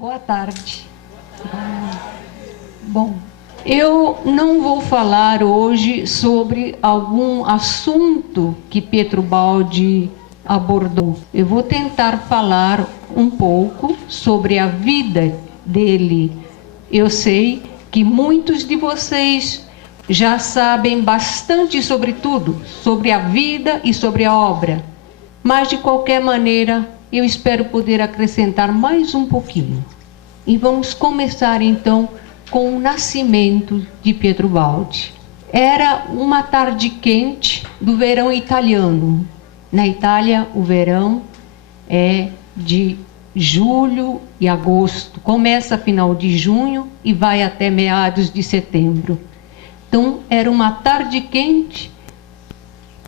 Boa tarde. Bom, eu não vou falar hoje sobre algum assunto que Pietro Baldi abordou. Eu vou tentar falar um pouco sobre a vida dele. Eu sei que muitos de vocês já sabem bastante sobre tudo, sobre a vida e sobre a obra. Mas, de qualquer maneira, eu espero poder acrescentar mais um pouquinho. E vamos começar, então, com o nascimento de Pietro Baldi. Era uma tarde quente do verão italiano. Na Itália, o verão é de julho e agosto. Começa a final de junho e vai até meados de setembro. Então, era uma tarde quente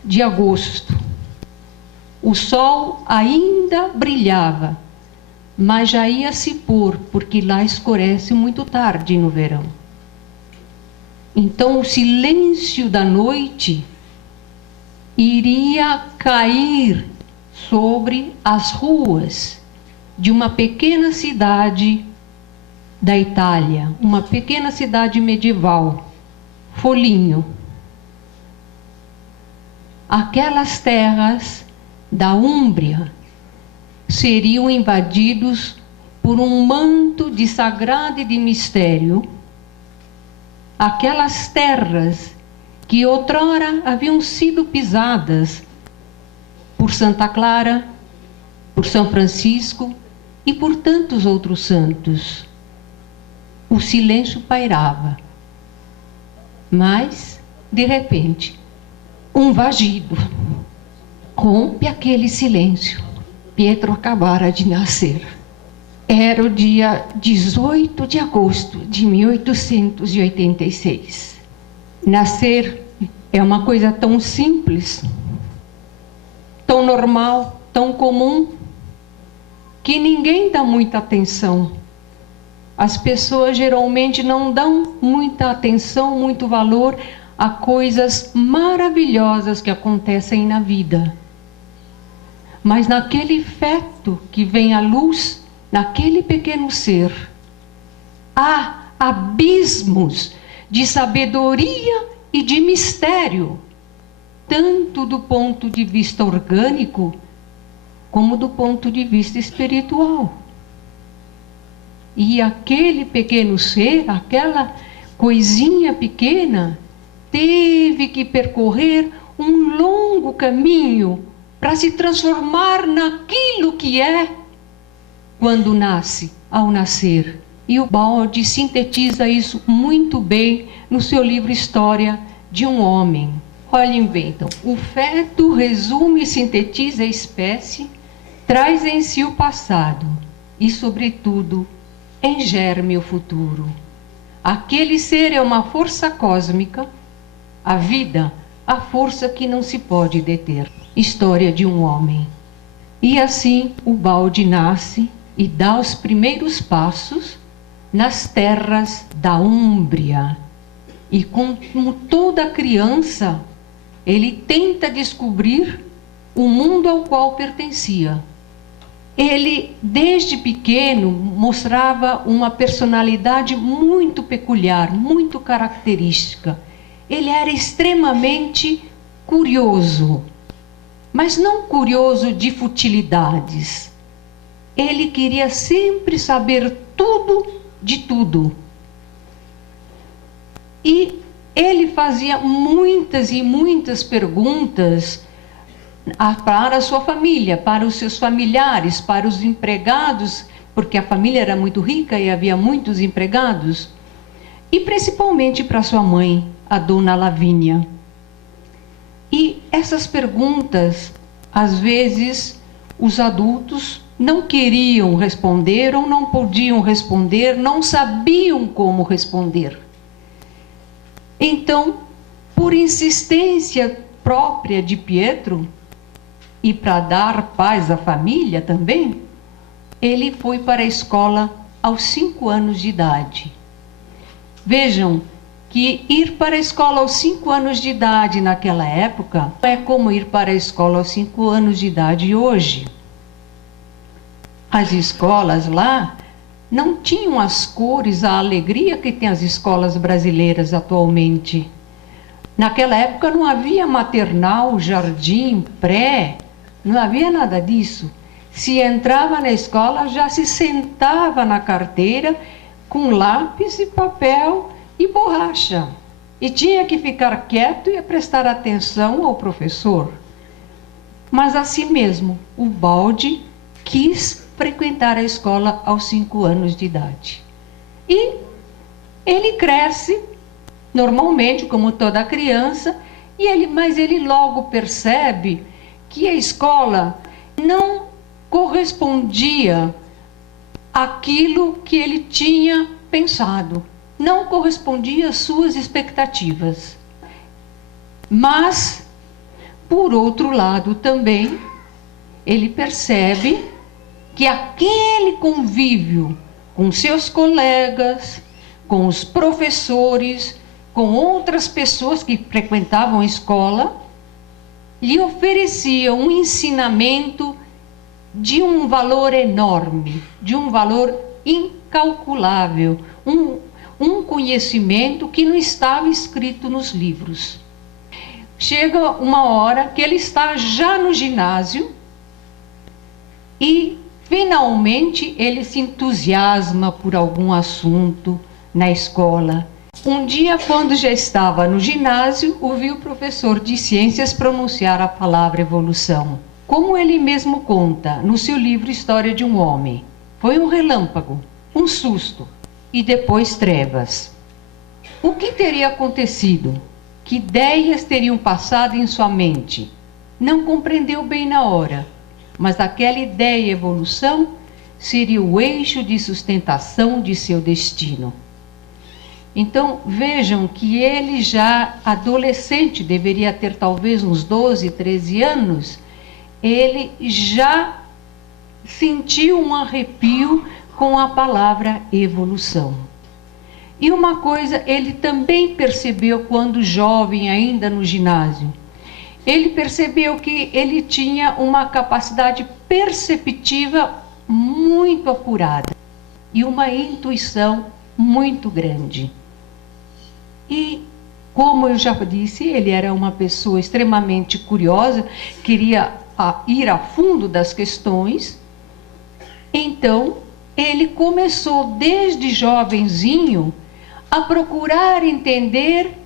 de agosto. O sol ainda brilhava, mas já ia se pôr, porque lá escurece muito tarde no verão. Então o silêncio da noite iria cair sobre as ruas de uma pequena cidade da Itália, uma pequena cidade medieval, Foligno. Aquelas terras da Úmbria seriam invadidos por um manto de sagrado e de mistério. Aquelas terras que outrora haviam sido pisadas por Santa Clara, por São Francisco e por tantos outros santos. O silêncio pairava. Mas, de repente, um vagido rompe aquele silêncio. Pietro acabara de nascer. Era o dia 18 de agosto de 1886. Nascer é uma coisa tão simples, tão normal, tão comum, que ninguém dá muita atenção. As pessoas geralmente não dão muita atenção, muito valor a coisas maravilhosas que acontecem na vida. Mas naquele feto que vem à luz, naquele pequeno ser, há abismos de sabedoria e de mistério, tanto do ponto de vista orgânico, como do ponto de vista espiritual. E aquele pequeno ser, aquela coisinha pequena, teve que percorrer um longo caminho para se transformar naquilo que é quando nasce, ao nascer. E o Baldi sintetiza isso muito bem no seu livro História de um Homem. Olhem bem, então, o feto resume e sintetiza a espécie, traz em si o passado e, sobretudo, em germe o futuro. Aquele ser é uma força cósmica, a vida, a força que não se pode deter. História de um homem. E assim o Baldi nasce e dá os primeiros passos nas terras da Úmbria. E como toda criança, ele tenta descobrir o mundo ao qual pertencia. Ele, desde pequeno, mostrava uma personalidade muito peculiar, muito característica. Ele era extremamente curioso, mas não curioso de futilidades. Ele queria sempre saber tudo de tudo. E ele fazia muitas e muitas perguntas para a sua família, para os seus familiares, para os empregados, porque a família era muito rica e havia muitos empregados, e principalmente para sua mãe, a dona Lavínia. E essas perguntas, às vezes, os adultos não queriam responder ou não podiam responder, não sabiam como responder. Então, por insistência própria de Pietro, e para dar paz à família também, ele foi para a escola aos 5 anos de idade. Vejam que ir para a escola aos 5 anos de idade naquela época não é como ir para a escola aos 5 anos de idade hoje. As escolas lá não tinham as cores, a alegria que tem as escolas brasileiras atualmente. Naquela época não havia maternal, jardim, pré, não havia nada disso. Se entrava na escola, já se sentava na carteira com lápis e papel e borracha. E tinha que ficar quieto e prestar atenção ao professor. Mas assim mesmo, o Baldi quis frequentar a escola aos 5 anos de idade. E ele cresce, normalmente, como toda criança, mas ele logo percebe que a escola não correspondia àquilo que ele tinha pensado, não correspondia às suas expectativas. Mas, por outro lado também, ele percebe que aquele convívio com seus colegas, com os professores, com outras pessoas que frequentavam a escola, lhe oferecia um ensinamento de um valor enorme, de um valor incalculável, um conhecimento que não estava escrito nos livros. Chega uma hora que ele está já no ginásio e finalmente ele se entusiasma por algum assunto na escola. Um dia, quando já estava no ginásio, ouviu o professor de ciências pronunciar a palavra evolução. Como ele mesmo conta no seu livro História de um Homem, foi um relâmpago, um susto e depois trevas. O que teria acontecido? Que ideias teriam passado em sua mente? Não compreendeu bem na hora, mas aquela ideia e evolução seria o eixo de sustentação de seu destino. Então, vejam que ele já adolescente, deveria ter talvez uns 12, 13 anos, ele já sentiu um arrepio com a palavra evolução. E uma coisa ele também percebeu quando jovem, ainda no ginásio. Ele percebeu que ele tinha uma capacidade perceptiva muito apurada e uma intuição muito grande. E, como eu já disse, ele era uma pessoa extremamente curiosa, queria ir a fundo das questões. Então, ele começou desde jovenzinho a procurar entender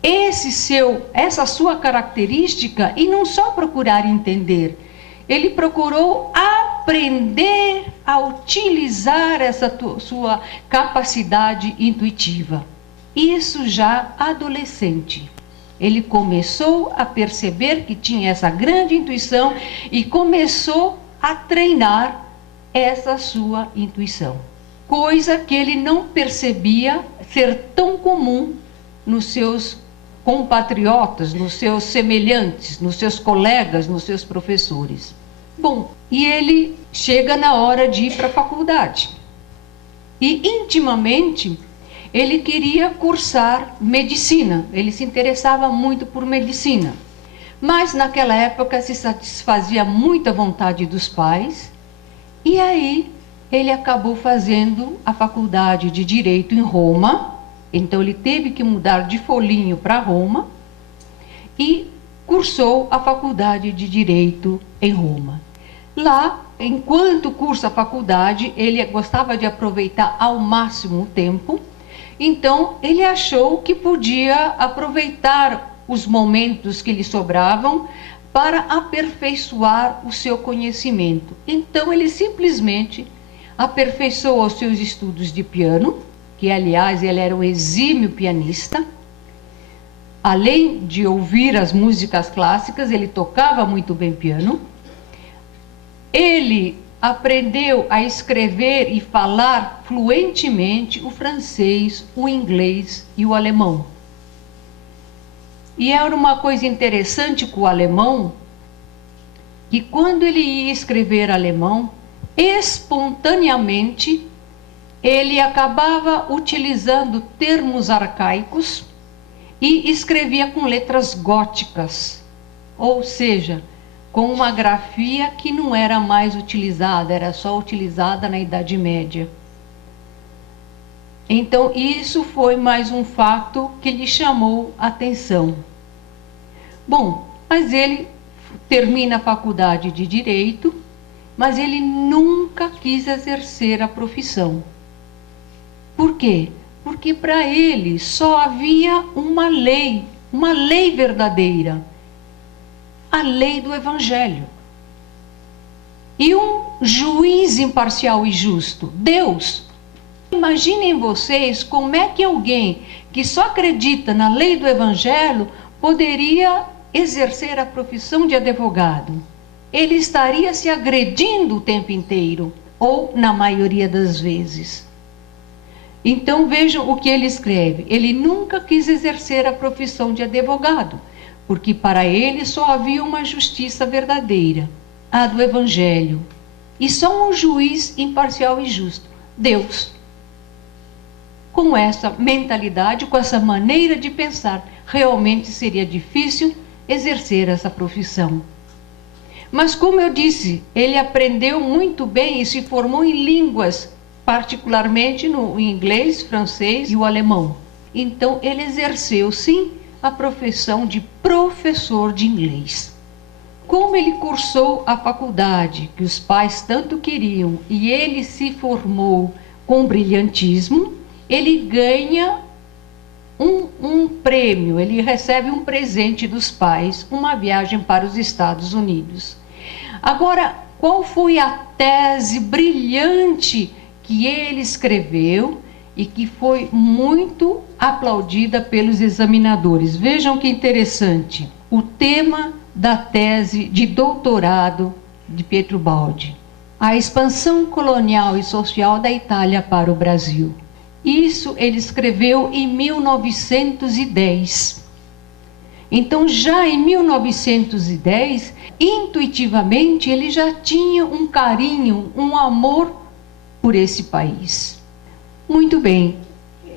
essa sua característica, e não só procurar entender, ele procurou aprender a utilizar essa sua capacidade intuitiva. Isso já adolescente. Ele começou a perceber que tinha essa grande intuição e começou a treinar essa sua intuição. Coisa que ele não percebia ser tão comum nos seus compatriotas, nos seus semelhantes, nos seus colegas, nos seus professores. Bom, e ele chega na hora de ir para a faculdade. E intimamente ele queria cursar medicina, ele se interessava muito por medicina. Mas naquela época se satisfazia muito a vontade dos pais, e aí ele acabou fazendo a faculdade de Direito em Roma. Então ele teve que mudar de Foligno para Roma e cursou a faculdade de Direito em Roma. Lá, enquanto cursa a faculdade, ele gostava de aproveitar ao máximo o tempo. Então ele achou que podia aproveitar os momentos que lhe sobravam para aperfeiçoar o seu conhecimento. Então ele simplesmente aperfeiçoou os seus estudos de piano, que aliás ele era um exímio pianista. Além de ouvir as músicas clássicas, ele tocava muito bem piano. Ele aprendeu a escrever e falar fluentemente o francês, o inglês e o alemão. E era uma coisa interessante com o alemão, que quando ele ia escrever alemão, espontaneamente ele acabava utilizando termos arcaicos e escrevia com letras góticas, ou seja, com uma grafia que não era mais utilizada, era só utilizada na Idade Média. Então, isso foi mais um fato que lhe chamou a atenção. Bom, mas ele termina a faculdade de Direito, mas ele nunca quis exercer a profissão. Por quê? Porque para ele só havia uma lei verdadeira, a lei do Evangelho. E um juiz imparcial e justo, Deus. Imaginem vocês como é que alguém que só acredita na lei do Evangelho poderia exercer a profissão de advogado. Ele estaria se agredindo o tempo inteiro, ou na maioria das vezes. Então vejam o que ele escreve. Ele nunca quis exercer a profissão de advogado, porque para ele só havia uma justiça verdadeira, a do Evangelho. E só um juiz imparcial e justo, Deus. Com essa mentalidade, com essa maneira de pensar, realmente seria difícil exercer essa profissão. Mas como eu disse, ele aprendeu muito bem e se formou em línguas, particularmente no inglês, francês e o alemão. Então ele exerceu sim a profissão de professor de inglês. Como ele cursou a faculdade que os pais tanto queriam e ele se formou com brilhantismo, ele ganha um prêmio, ele recebe um presente dos pais, uma viagem para os Estados Unidos. Agora, qual foi a tese brilhante que ele escreveu e que foi muito aplaudida pelos examinadores? Vejam que interessante. O tema da tese de doutorado de Pietro Baldi: a expansão colonial e social da Itália para o Brasil. Isso ele escreveu em 1910. Então, já em 1910, intuitivamente, ele já tinha um carinho, um amor por esse país. Muito bem,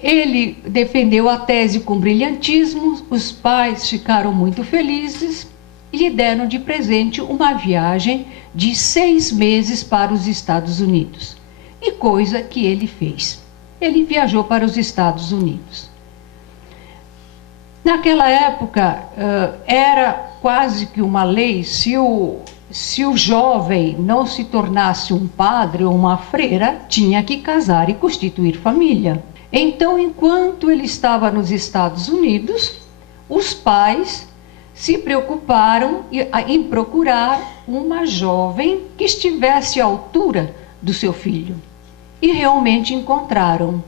ele defendeu a tese com brilhantismo, os pais ficaram muito felizes e lhe deram de presente uma viagem de 6 meses para os Estados Unidos. E coisa que ele fez. Ele viajou para os Estados Unidos. Naquela época, era quase que uma lei, se o jovem não se tornasse um padre ou uma freira, tinha que casar e constituir família. Então, enquanto ele estava nos Estados Unidos, os pais se preocuparam em procurar uma jovem que estivesse à altura do seu filho. E realmente encontraram.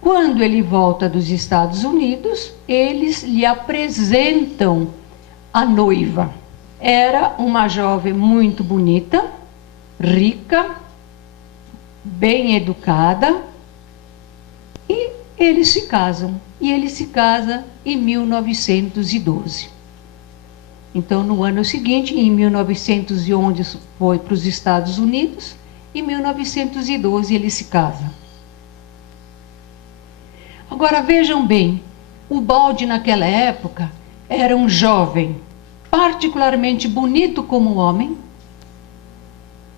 Quando ele volta dos Estados Unidos, eles lhe apresentam a noiva. Era uma jovem muito bonita, rica, bem educada, e eles se casam. E ele se casa em 1912. Então, no ano seguinte, em 1911, foi para os Estados Unidos. Em 1912 ele se casa. Agora vejam bem, o Baldi naquela época era um jovem, particularmente bonito como homem,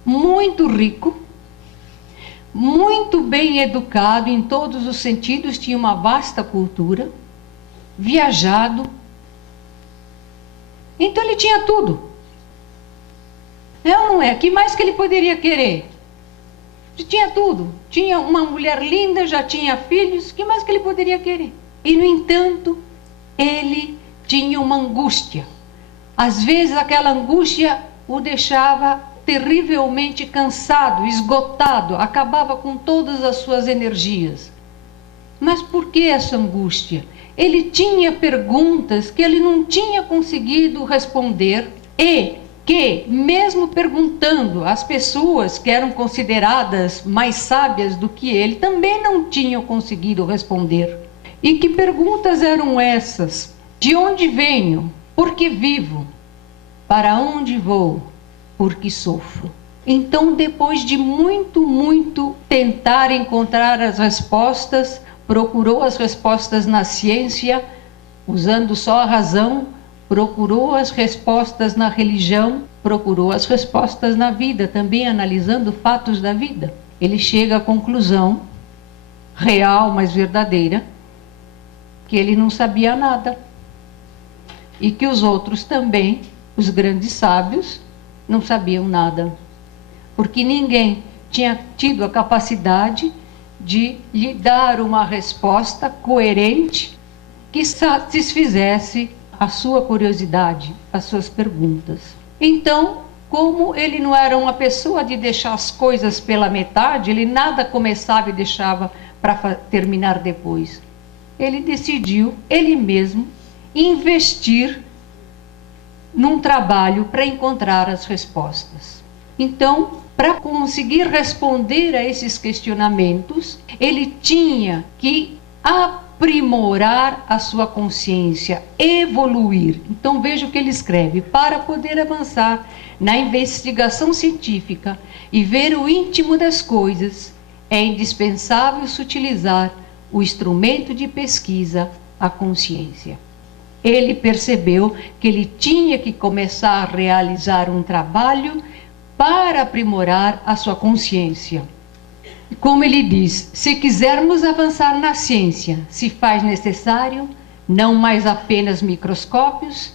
muito rico, muito bem educado em todos os sentidos, tinha uma vasta cultura, viajado. Então ele tinha tudo. É ou não é? O que mais que ele poderia querer? Tinha tudo, tinha uma mulher linda, já tinha filhos, o que mais que ele poderia querer? E no entanto, ele tinha uma angústia. Às vezes aquela angústia o deixava terrivelmente cansado, esgotado, acabava com todas as suas energias. Mas por que essa angústia? Ele tinha perguntas que ele não tinha conseguido responder e que, mesmo perguntando, as pessoas que eram consideradas mais sábias do que ele também não tinham conseguido responder. E que perguntas eram essas? De onde venho? Por que vivo? Para onde vou? Por que sofro? Então, depois de muito tentar encontrar as respostas, procurou as respostas na ciência, usando só a razão, procurou as respostas na religião, procurou as respostas na vida, também analisando fatos da vida. Ele chega à conclusão, real, mas verdadeira, que ele não sabia nada. E que os outros também, os grandes sábios, não sabiam nada. Porque ninguém tinha tido a capacidade de lhe dar uma resposta coerente que satisfizesse a sua curiosidade, as suas perguntas. Então, como ele não era uma pessoa de deixar as coisas pela metade, ele nada começava e deixava para terminar depois. Ele decidiu, ele mesmo, investir num trabalho para encontrar as respostas. Então, para conseguir responder a esses questionamentos, ele tinha que aprimorar a sua consciência, evoluir. Então veja o que ele escreve: para poder avançar na investigação científica e ver o íntimo das coisas, é indispensável se utilizar o instrumento de pesquisa, a consciência. Ele percebeu que ele tinha que começar a realizar um trabalho para aprimorar a sua consciência. Como ele diz, se quisermos avançar na ciência, se faz necessário não mais apenas microscópios,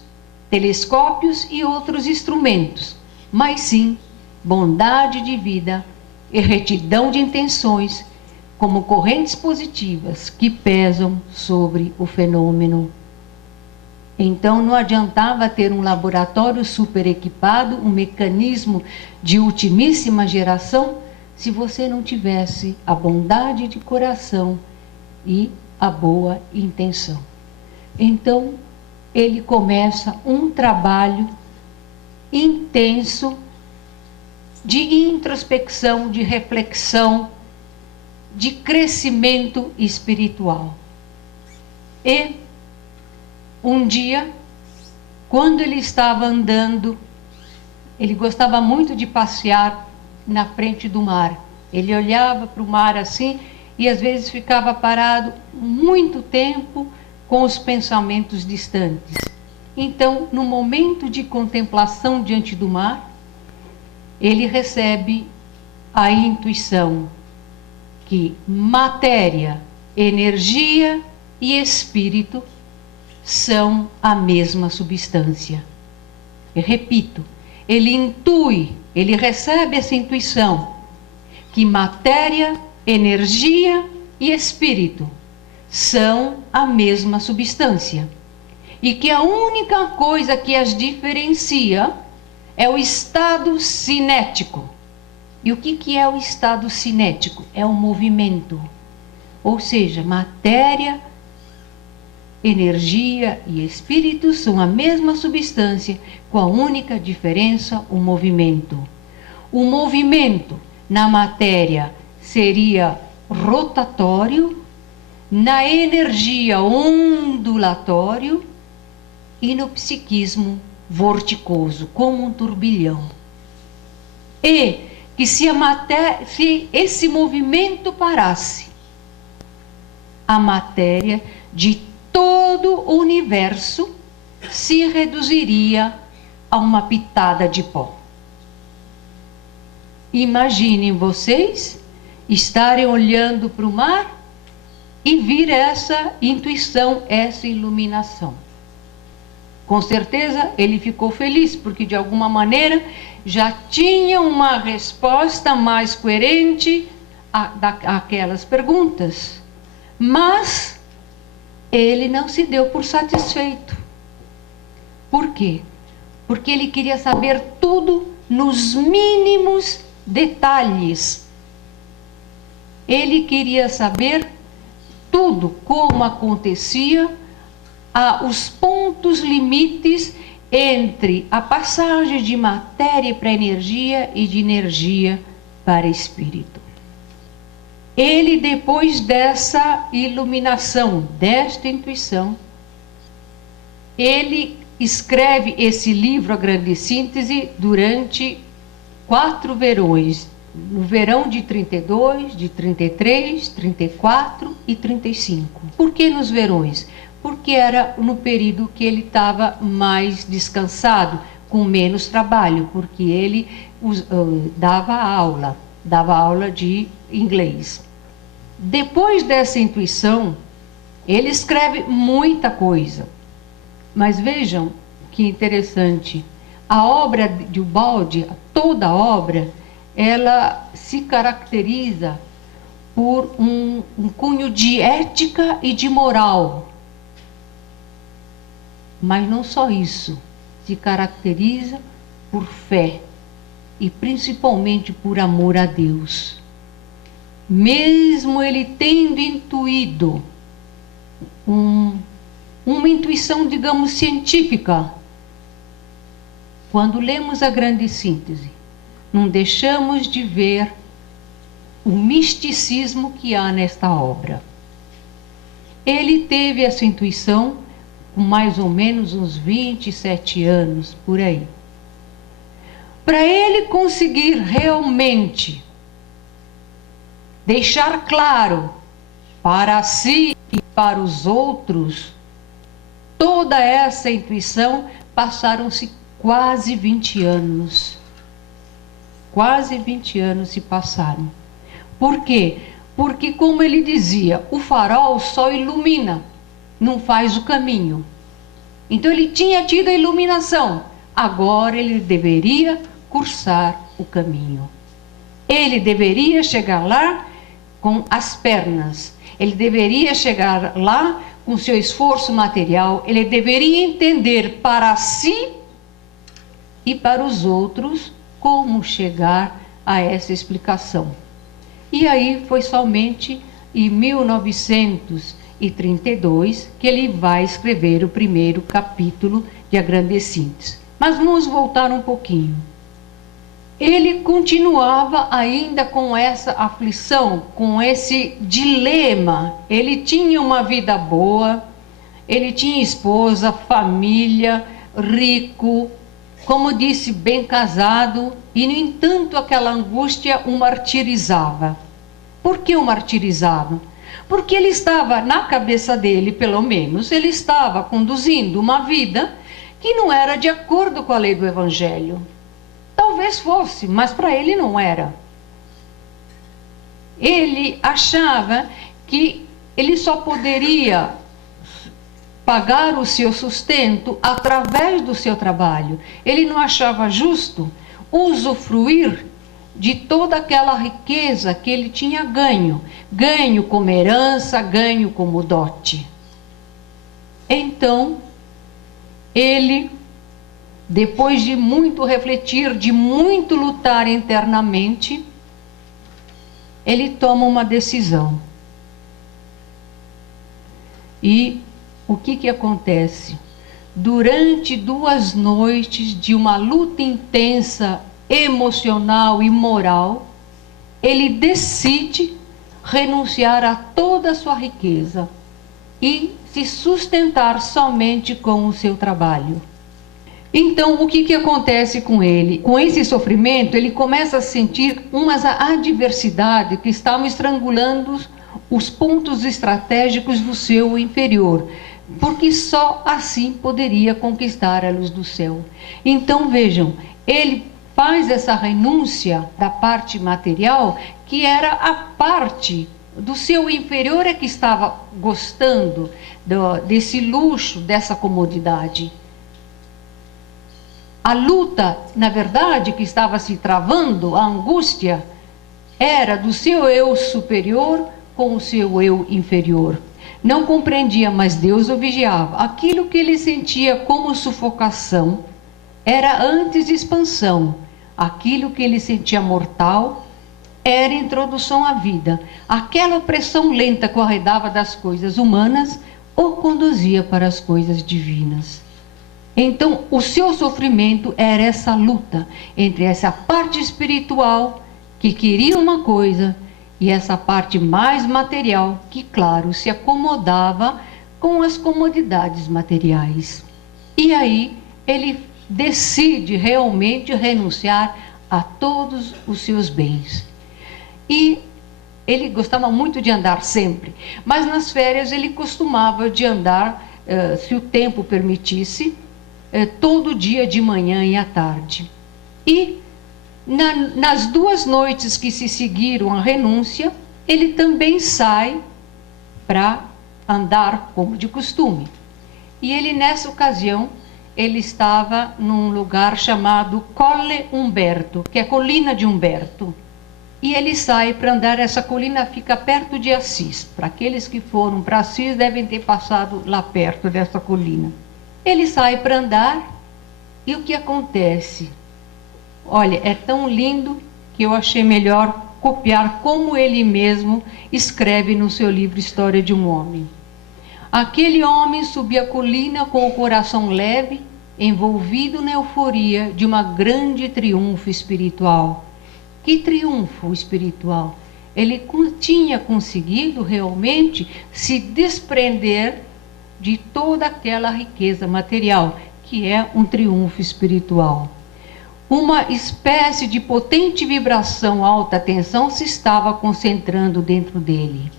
telescópios e outros instrumentos, mas sim bondade de vida e retidão de intenções, como correntes positivas que pesam sobre o fenômeno. Então não adiantava ter um laboratório super equipado, um mecanismo de ultimíssima geração, se você não tivesse a bondade de coração e a boa intenção. Então ele começa um trabalho intenso de introspecção, de reflexão, de crescimento espiritual. E um dia, quando ele estava andando, ele gostava muito de passear na frente do mar. Ele olhava para o mar assim e às vezes ficava parado muito tempo com os pensamentos distantes. Então, no momento de contemplação diante do mar, ele recebe a intuição que matéria, energia e espírito são a mesma substância. Eu repito, ele intui, ele recebe essa intuição que matéria, energia e espírito são a mesma substância e que a única coisa que as diferencia é o estado cinético. E o que é o estado cinético? É o movimento, ou seja, matéria, energia e espírito são a mesma substância, com a única diferença, o movimento. O movimento na matéria seria rotatório, na energia ondulatório e no psiquismo vorticoso, como um turbilhão. E que se esse movimento parasse, a matéria de todo o universo se reduziria a uma pitada de pó. Imaginem vocês estarem olhando para o mar e vir essa intuição, essa iluminação. Com certeza ele ficou feliz, porque de alguma maneira já tinha uma resposta mais coerente àquelas perguntas. Mas ele não se deu por satisfeito. Por quê? Porque ele queria saber tudo nos mínimos detalhes. Ele queria saber tudo, como acontecia, os pontos limites entre a passagem de matéria para energia e de energia para espírito. Ele, depois dessa iluminação, desta intuição, ele escreve esse livro, A Grande Síntese, durante 4 verões. No verão de 32, de 33, 34 e 35. Por que nos verões? Porque era no período que ele estava mais descansado, com menos trabalho, porque ele dava aula de inglês. Depois dessa intuição, ele escreve muita coisa. Mas vejam que interessante. A obra de Ubaldi, toda a obra, ela se caracteriza por um cunho de ética e de moral. Mas não só isso, se caracteriza por fé e principalmente por amor a Deus. Mesmo ele tendo intuído uma intuição, digamos, científica, quando lemos a grande síntese, não deixamos de ver o misticismo que há nesta obra. Ele teve essa intuição com mais ou menos uns 27 anos, por aí. Para ele conseguir realmente deixar claro para si e para os outros toda essa intuição, passaram-se quase 20 anos. Quase 20 anos se passaram. Por quê? Porque, como ele dizia, o farol só ilumina, não faz o caminho. Então ele tinha tido a iluminação, agora ele deveria cursar o caminho. Ele deveria chegar lá com as pernas, ele deveria chegar lá com seu esforço material, ele deveria entender para si e para os outros como chegar a essa explicação. E aí foi somente em 1932 que ele vai escrever o primeiro capítulo de A Grande Síntese. Mas vamos voltar um pouquinho. Ele continuava ainda com essa aflição, com esse dilema. Ele tinha uma vida boa, ele tinha esposa, família, rico, como disse, bem casado, e no entanto aquela angústia o martirizava. Por que o martirizava? Porque ele estava, na cabeça dele pelo menos, ele estava conduzindo uma vida que não era de acordo com a lei do Evangelho. Talvez fosse, mas para ele não era. Ele achava que ele só poderia pagar o seu sustento através do seu trabalho. Ele não achava justo usufruir de toda aquela riqueza que ele tinha ganho. Ganho como herança, ganho como dote. Então, ele, depois de muito refletir, de muito lutar internamente, ele toma uma decisão. E o que acontece? Durante 2 noites de uma luta intensa, emocional e moral, ele decide renunciar a toda a sua riqueza e se sustentar somente com o seu trabalho. Então, o que acontece com ele? Com esse sofrimento, ele começa a sentir umas adversidades que estavam estrangulando os pontos estratégicos do seu inferior, porque só assim poderia conquistar a luz do céu. Então, vejam, ele faz essa renúncia da parte material, que era a parte do seu inferior é que estava gostando desse luxo, dessa comodidade. A luta, na verdade, que estava se travando, a angústia, era do seu eu superior com o seu eu inferior. Não compreendia, mas Deus o vigiava. Aquilo que ele sentia como sufocação era antes expansão. Aquilo que ele sentia mortal era introdução à vida. Aquela opressão lenta que o arredava das coisas humanas o conduzia para as coisas divinas. Então, o seu sofrimento era essa luta entre essa parte espiritual, que queria uma coisa, e essa parte mais material, que, claro, se acomodava com as comodidades materiais. E aí, ele decide realmente renunciar a todos os seus bens. E ele gostava muito de andar sempre, mas nas férias ele costumava de andar, se o tempo permitisse, todo dia de manhã e à tarde. E nas 2 noites que se seguiram à renúncia, ele também sai para andar como de costume. E ele, nessa ocasião, ele estava num lugar chamado Colle Umberto, que é Colina de Humberto. E ele sai para andar, essa colina fica perto de Assis. Para aqueles que foram para Assis, devem ter passado lá perto dessa colina. Ele sai para andar, e o que acontece? Olha, é tão lindo que eu achei melhor copiar como ele mesmo escreve no seu livro História de um Homem. Aquele homem subia a colina com o coração leve, envolvido na euforia de uma grande triunfo espiritual. Que triunfo espiritual! Ele tinha conseguido realmente se desprender de toda aquela riqueza material, que é um triunfo espiritual. Uma espécie de potente vibração, alta tensão, se estava concentrando dentro dele.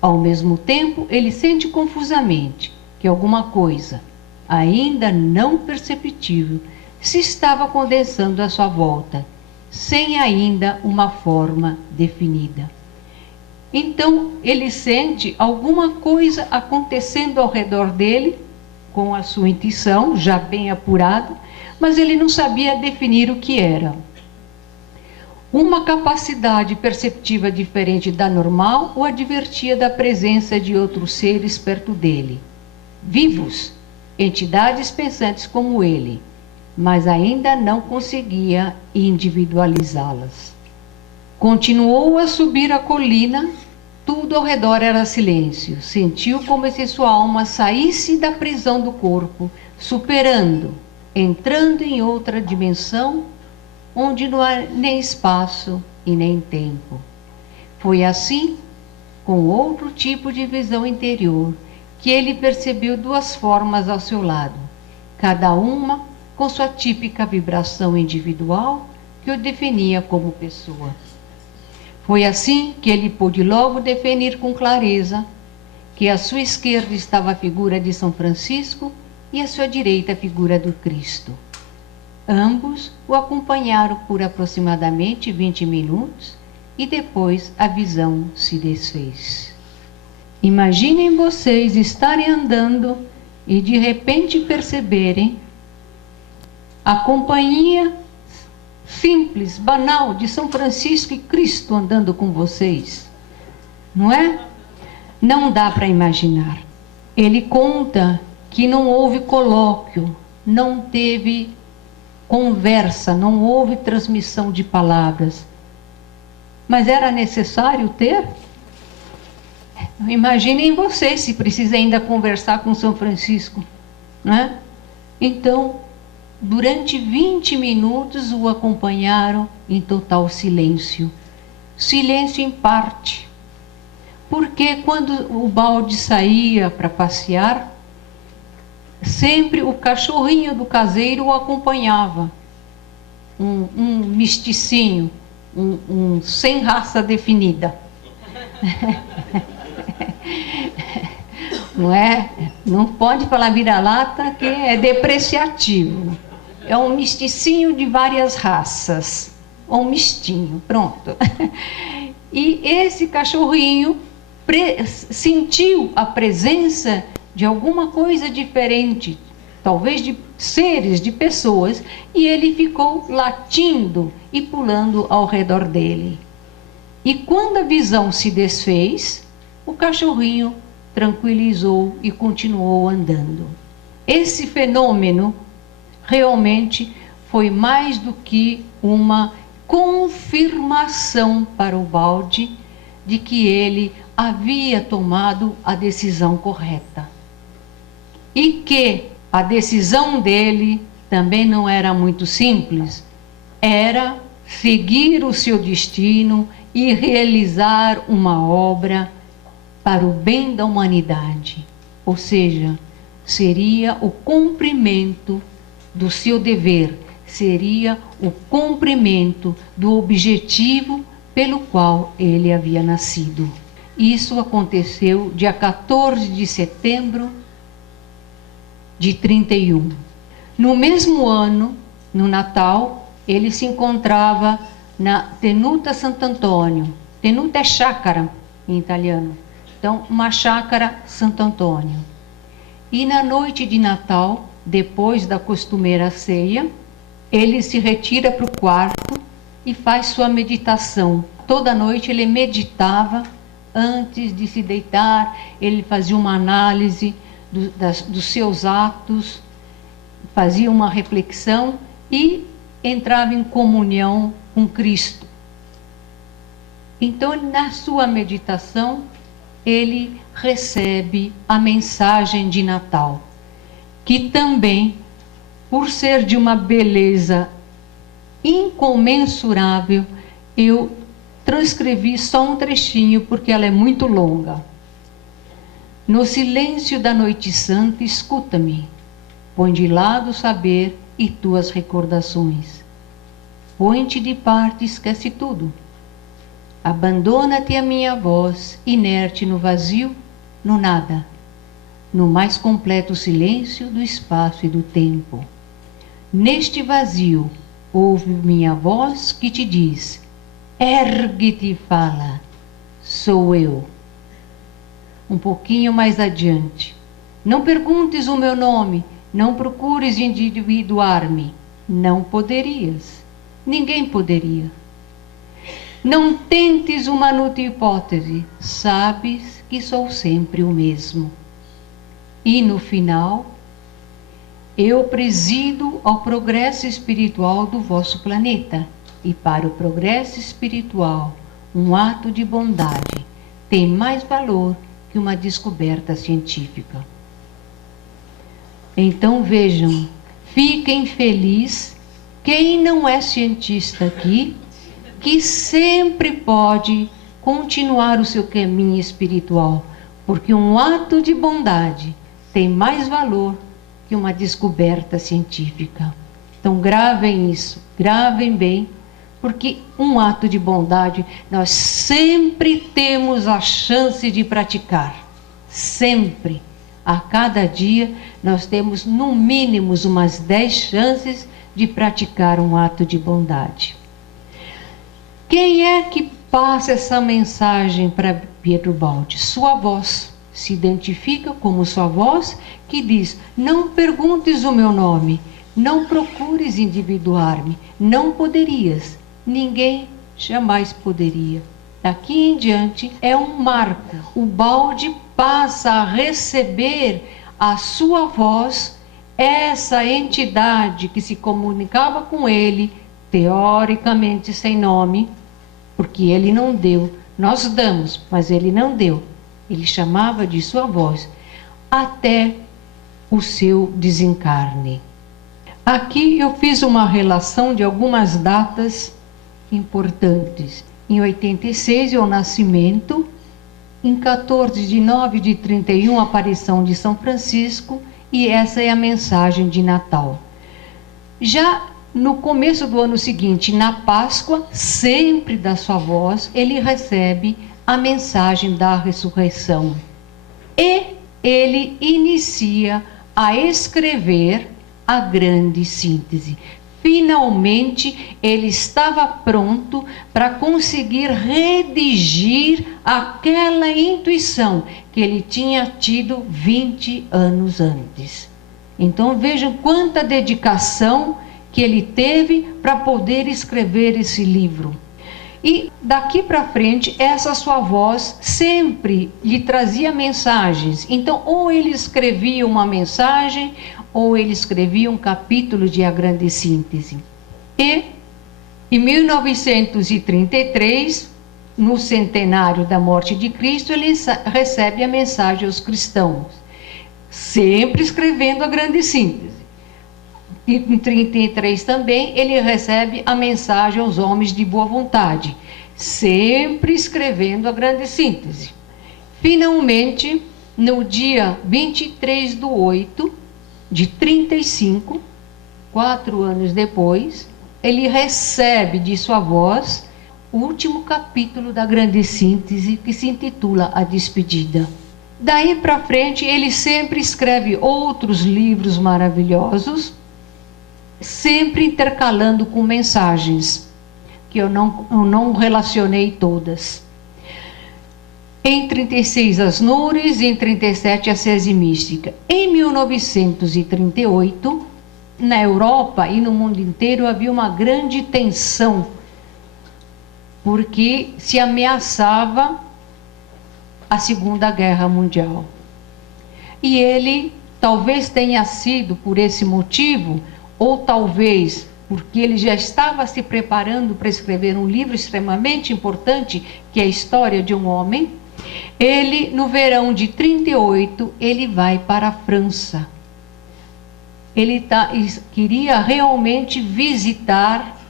Ao mesmo tempo, ele sente confusamente que alguma coisa, ainda não perceptível, se estava condensando à sua volta, sem ainda uma forma definida. Então, ele sente alguma coisa acontecendo ao redor dele, com a sua intuição já bem apurada, mas ele não sabia definir o que era. Uma capacidade perceptiva diferente da normal o advertia da presença de outros seres perto dele, vivos, entidades pensantes como ele, mas ainda não conseguia individualizá-las. Continuou a subir a colina, tudo ao redor era silêncio. Sentiu como se sua alma saísse da prisão do corpo, superando, entrando em outra dimensão, onde não há nem espaço e nem tempo. Foi assim, com outro tipo de visão interior, que ele percebeu duas formas ao seu lado, cada uma com sua típica vibração individual que o definia como pessoa. Foi assim que ele pôde logo definir com clareza que à sua esquerda estava a figura de São Francisco e à sua direita a figura do Cristo. Ambos o acompanharam por aproximadamente 20 minutos e depois a visão se desfez. Imaginem vocês estarem andando e de repente perceberem a companhia simples, banal de São Francisco e Cristo andando com vocês. Não é? Não dá para imaginar. Ele conta que não houve colóquio, não teve conversa, não houve transmissão de palavras. Mas era necessário ter? Imaginem vocês se precisa ainda conversar com São Francisco, né? Então, durante 20 minutos o acompanharam em total silêncio. Silêncio em parte. Porque quando o balde saía para passear, sempre o cachorrinho do caseiro o acompanhava. Um misticinho, um sem raça definida. Não é? Não pode falar vira-lata, que é depreciativo. É um misticinho de várias raças. Ou um mistinho, pronto. E esse cachorrinho sentiu a presença de alguma coisa diferente, talvez de seres, de pessoas, e ele ficou latindo e pulando ao redor dele. E quando a visão se desfez, o cachorrinho tranquilizou e continuou andando. Esse fenômeno realmente foi mais do que uma confirmação para o balde de que ele havia tomado a decisão correta. E que a decisão dele também não era muito simples, era seguir o seu destino e realizar uma obra para o bem da humanidade, ou seja, seria o cumprimento do seu dever, seria o cumprimento do objetivo pelo qual ele havia nascido. Isso aconteceu dia 14 de setembro de 31. No mesmo ano, no Natal, ele se encontrava na Tenuta Santo Antônio. Tenuta é chácara, em italiano. Então, uma chácara Santo Antônio. E na noite de Natal, depois da costumeira ceia, ele se retira para o quarto e faz sua meditação. Toda noite ele meditava, antes de se deitar, ele fazia uma análise dos seus atos, fazia uma reflexão e entrava em comunhão com Cristo. Então, na sua meditação, ele recebe a mensagem de Natal, que também, por ser de uma beleza incomensurável, eu transcrevi só um trechinho, porque ela é muito longa. No silêncio da noite santa, escuta-me, põe de lado o saber e tuas recordações. Põe-te de parte, esquece tudo. Abandona-te à minha voz, inerte no vazio, no nada, no mais completo silêncio do espaço e do tempo. Neste vazio, ouve minha voz que te diz: ergue-te e fala, sou eu. Um pouquinho mais adiante. Não perguntes o meu nome, não procures individuar-me. Não poderias. Ninguém poderia. Não tentes uma inútil hipótese, sabes que sou sempre o mesmo. E no final, eu presido ao progresso espiritual do vosso planeta. E para o progresso espiritual, um ato de bondade tem mais valor que uma descoberta científica. Então vejam, fiquem felizes quem não é cientista aqui, que sempre pode continuar o seu caminho espiritual, porque um ato de bondade tem mais valor que uma descoberta científica. Então gravem isso, gravem bem, porque um ato de bondade nós sempre temos a chance de praticar. Sempre. A cada dia nós temos no mínimo umas 10 chances de praticar um ato de bondade. Quem é que passa essa mensagem para Pietro Baldi? Sua voz. Se identifica como sua voz, que diz: não perguntes o meu nome, não procures individuar-me, não poderias, ninguém jamais poderia. Daqui em diante é um marco. O Baldi passa a receber a sua voz, essa entidade que se comunicava com ele, teoricamente sem nome, porque ele não deu. Nós damos, mas ele não deu. Ele chamava de sua voz até o seu desencarne. Aqui eu fiz uma relação de algumas datas importantes. Em 86 é o nascimento, em 14 de 9 de 31 a aparição de São Francisco, e essa é a mensagem de Natal. Já no começo do ano seguinte, na Páscoa, sempre da sua voz, ele recebe a mensagem da ressurreição. E ele inicia a escrever a grande síntese. Finalmente, ele estava pronto para conseguir redigir aquela intuição que ele tinha tido 20 anos antes. Então, vejam quanta dedicação que ele teve para poder escrever esse livro. E daqui para frente, essa sua voz sempre lhe trazia mensagens. Então, ou ele escrevia uma mensagem, ou ele escrevia um capítulo de A Grande Síntese. E, em 1933, no centenário da morte de Cristo, ele recebe a mensagem aos cristãos, sempre escrevendo A Grande Síntese. E em 1933 também ele recebe a mensagem aos homens de boa vontade, sempre escrevendo A Grande Síntese. Finalmente, no dia 23/8 de 35, 4 anos depois, ele recebe de sua voz o último capítulo da Grande Síntese, que se intitula A Despedida. Daí para frente, ele sempre escreve outros livros maravilhosos, sempre intercalando com mensagens, que eu não relacionei todas. Em 36, as Nures, e em 37, a Sese Mística. Em 1938, na Europa e no mundo inteiro havia uma grande tensão, porque se ameaçava a Segunda Guerra Mundial. E ele talvez tenha sido por esse motivo, ou talvez porque ele já estava se preparando para escrever um livro extremamente importante, que é a História de um Homem. Ele, no verão de 38, ele vai para a França. Ele queria realmente visitar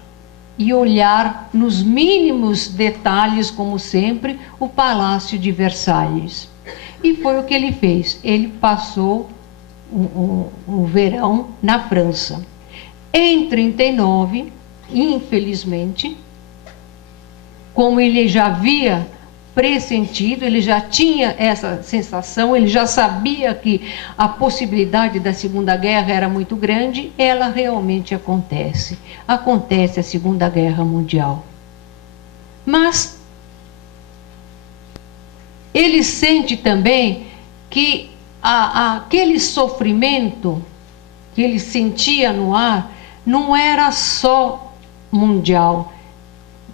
e olhar nos mínimos detalhes, como sempre, o Palácio de Versalhes. E foi o que ele fez. Ele passou o verão na França. Em 39, infelizmente, como ele já havia pressentido, ele já tinha essa sensação, ele já sabia que a possibilidade da Segunda Guerra era muito grande, ela realmente acontece. Acontece a Segunda Guerra Mundial. Mas ele sente também que aquele sofrimento que ele sentia no ar não era só mundial.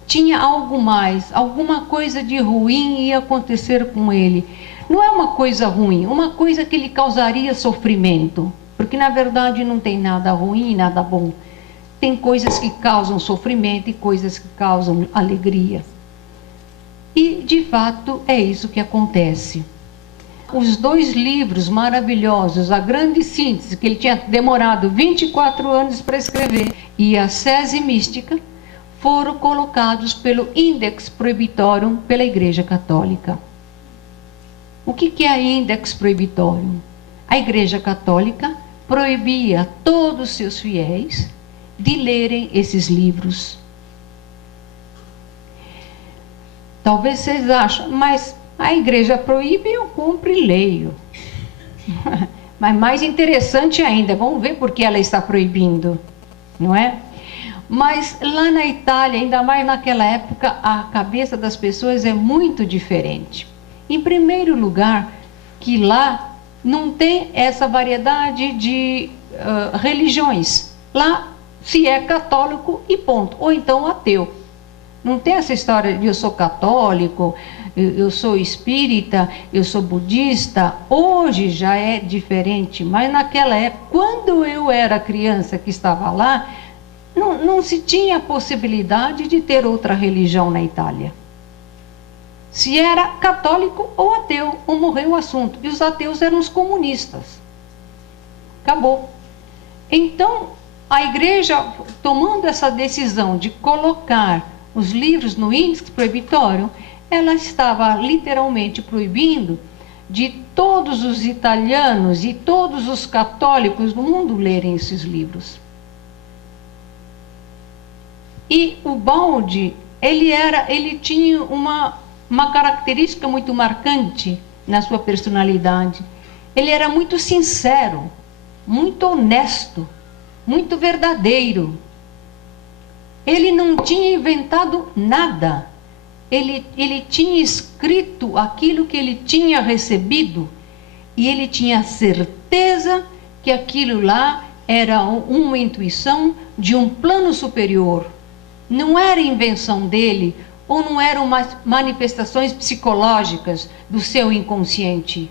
Tinha algo mais, alguma coisa de ruim ia acontecer com ele. Não é uma coisa ruim, uma coisa que lhe causaria sofrimento, porque na verdade não tem nada ruim e nada bom. Tem coisas que causam sofrimento e coisas que causam alegria. E de fato é isso que acontece. Os dois livros maravilhosos, a Grande Síntese, que ele tinha demorado 24 anos para escrever, e a Sese Mística, foram colocados pelo Index Prohibitorum pela Igreja Católica. O que é Index Prohibitorum? A Igreja Católica proibia a todos os seus fiéis de lerem esses livros. Talvez vocês achem, mas a Igreja proíbe, eu compro e leio. Mas mais interessante ainda, vamos ver por que ela está proibindo, não é? Mas lá na Itália, ainda mais naquela época, a cabeça das pessoas é muito diferente. Em primeiro lugar, que lá não tem essa variedade de religiões. Lá se é católico e ponto, ou então ateu. Não tem essa história de eu sou católico, eu sou espírita, eu sou budista. Hoje já é diferente, mas naquela época, quando eu era criança que estava lá, não se tinha a possibilidade de ter outra religião na Itália. Se era católico ou ateu, ou morreu o assunto. E os ateus eram os comunistas. Acabou. Então, a igreja, tomando essa decisão de colocar os livros no Índice Proibitório, ela estava literalmente proibindo de todos os italianos e todos os católicos do mundo lerem esses livros. E o Baldi, ele tinha uma característica muito marcante na sua personalidade. Ele era muito sincero, muito honesto, muito verdadeiro. Ele não tinha inventado nada. Ele tinha escrito aquilo que ele tinha recebido e ele tinha certeza que aquilo lá era uma intuição de um plano superior. Não era invenção dele, ou não eram manifestações psicológicas do seu inconsciente.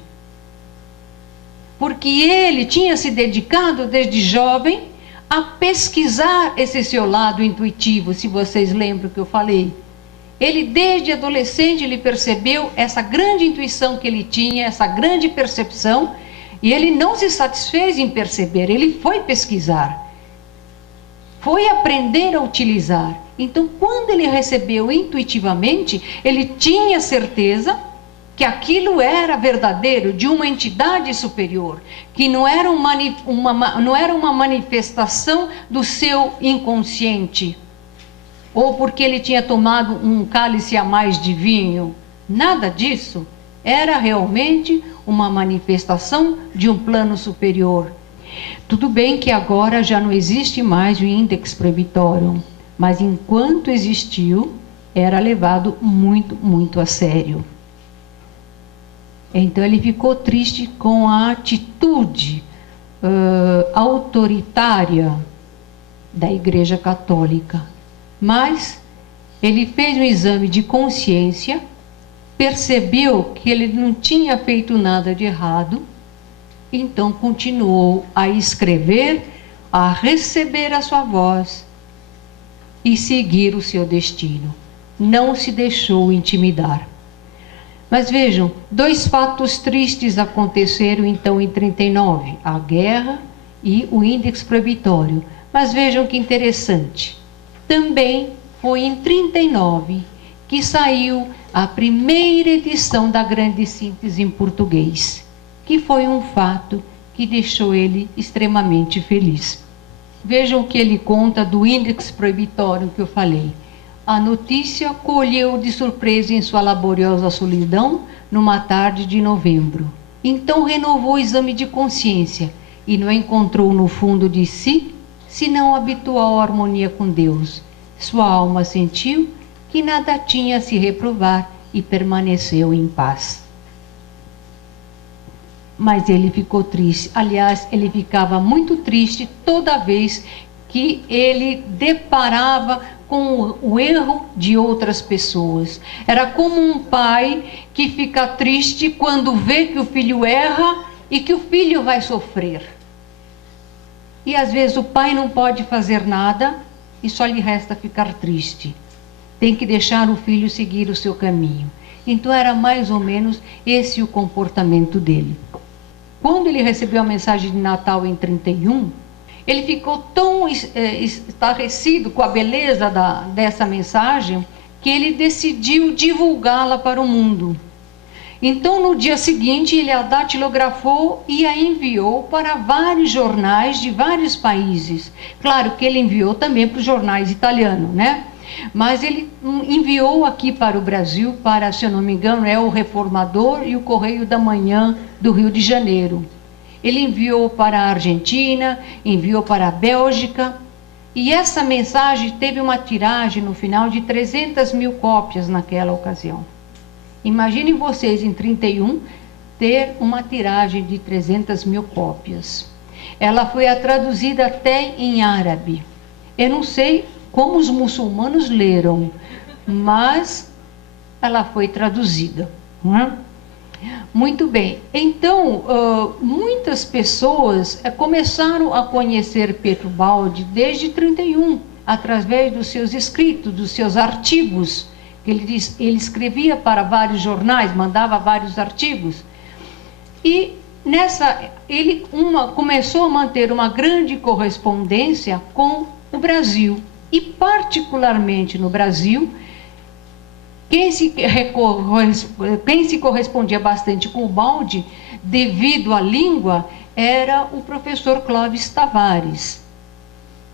Porque ele tinha se dedicado desde jovem a pesquisar esse seu lado intuitivo, se vocês lembram que eu falei. Ele, desde adolescente, ele percebeu essa grande intuição que ele tinha, essa grande percepção, e ele não se satisfez em perceber, ele foi pesquisar. Foi aprender a utilizar. Então, quando ele recebeu intuitivamente, ele tinha certeza que aquilo era verdadeiro, de uma entidade superior, que não era uma manifestação do seu inconsciente, ou porque ele tinha tomado um cálice a mais de vinho. Nada disso. Era realmente uma manifestação de um plano superior. Tudo bem que agora já não existe mais o Index Prohibitorum, mas enquanto existiu, era levado muito, muito a sério. Então ele ficou triste com a atitude autoritária da Igreja Católica. Mas ele fez um exame de consciência, percebeu que ele não tinha feito nada de errado, então continuou a escrever, a receber a sua voz e seguir o seu destino. Não se deixou intimidar. Mas vejam, 2 fatos tristes aconteceram então em 39, a guerra e o índex proibitório. Mas vejam que interessante, também foi em 39 que saiu a primeira edição da Grande Síntese em português, que foi um fato que deixou ele extremamente feliz. Vejam o que ele conta do índex proibitório que eu falei. A notícia colheu de surpresa em sua laboriosa solidão numa tarde de novembro. Então renovou o exame de consciência e não encontrou no fundo de si senão a habitual harmonia com Deus. Sua alma sentiu que nada tinha a se reprovar e permaneceu em paz. Mas ele ficou triste. Aliás, ele ficava muito triste toda vez que ele deparava com o erro de outras pessoas. Era como um pai que fica triste quando vê que o filho erra e que o filho vai sofrer. E às vezes o pai não pode fazer nada e só lhe resta ficar triste. Tem que deixar o filho seguir o seu caminho. Então era mais ou menos esse o comportamento dele. Quando ele recebeu a mensagem de Natal em 31, ele ficou tão estarrecido com a beleza dessa mensagem que ele decidiu divulgá-la para o mundo. Então, no dia seguinte, ele a datilografou e a enviou para vários jornais de vários países. Claro que ele enviou também para os jornais italianos, né? Mas ele enviou aqui para o Brasil, para, se eu não me engano, é o Reformador e o Correio da Manhã do Rio de Janeiro. Ele enviou para a Argentina, enviou para a Bélgica, e essa mensagem teve uma tiragem no final de 300 mil cópias naquela ocasião. Imaginem vocês, em 31, ter uma tiragem de 300 mil cópias. Ela foi traduzida até em árabe. Eu não sei como os muçulmanos leram, mas ela foi traduzida, não é? Muito bem, então muitas pessoas começaram a conhecer Pietro Baldi desde 31, através dos seus escritos, dos seus artigos, que ele escrevia para vários jornais, mandava vários artigos, e ele começou a manter uma grande correspondência com o Brasil, e particularmente no Brasil, quem se correspondia bastante com o Baldi, devido à língua, era o professor Clóvis Tavares,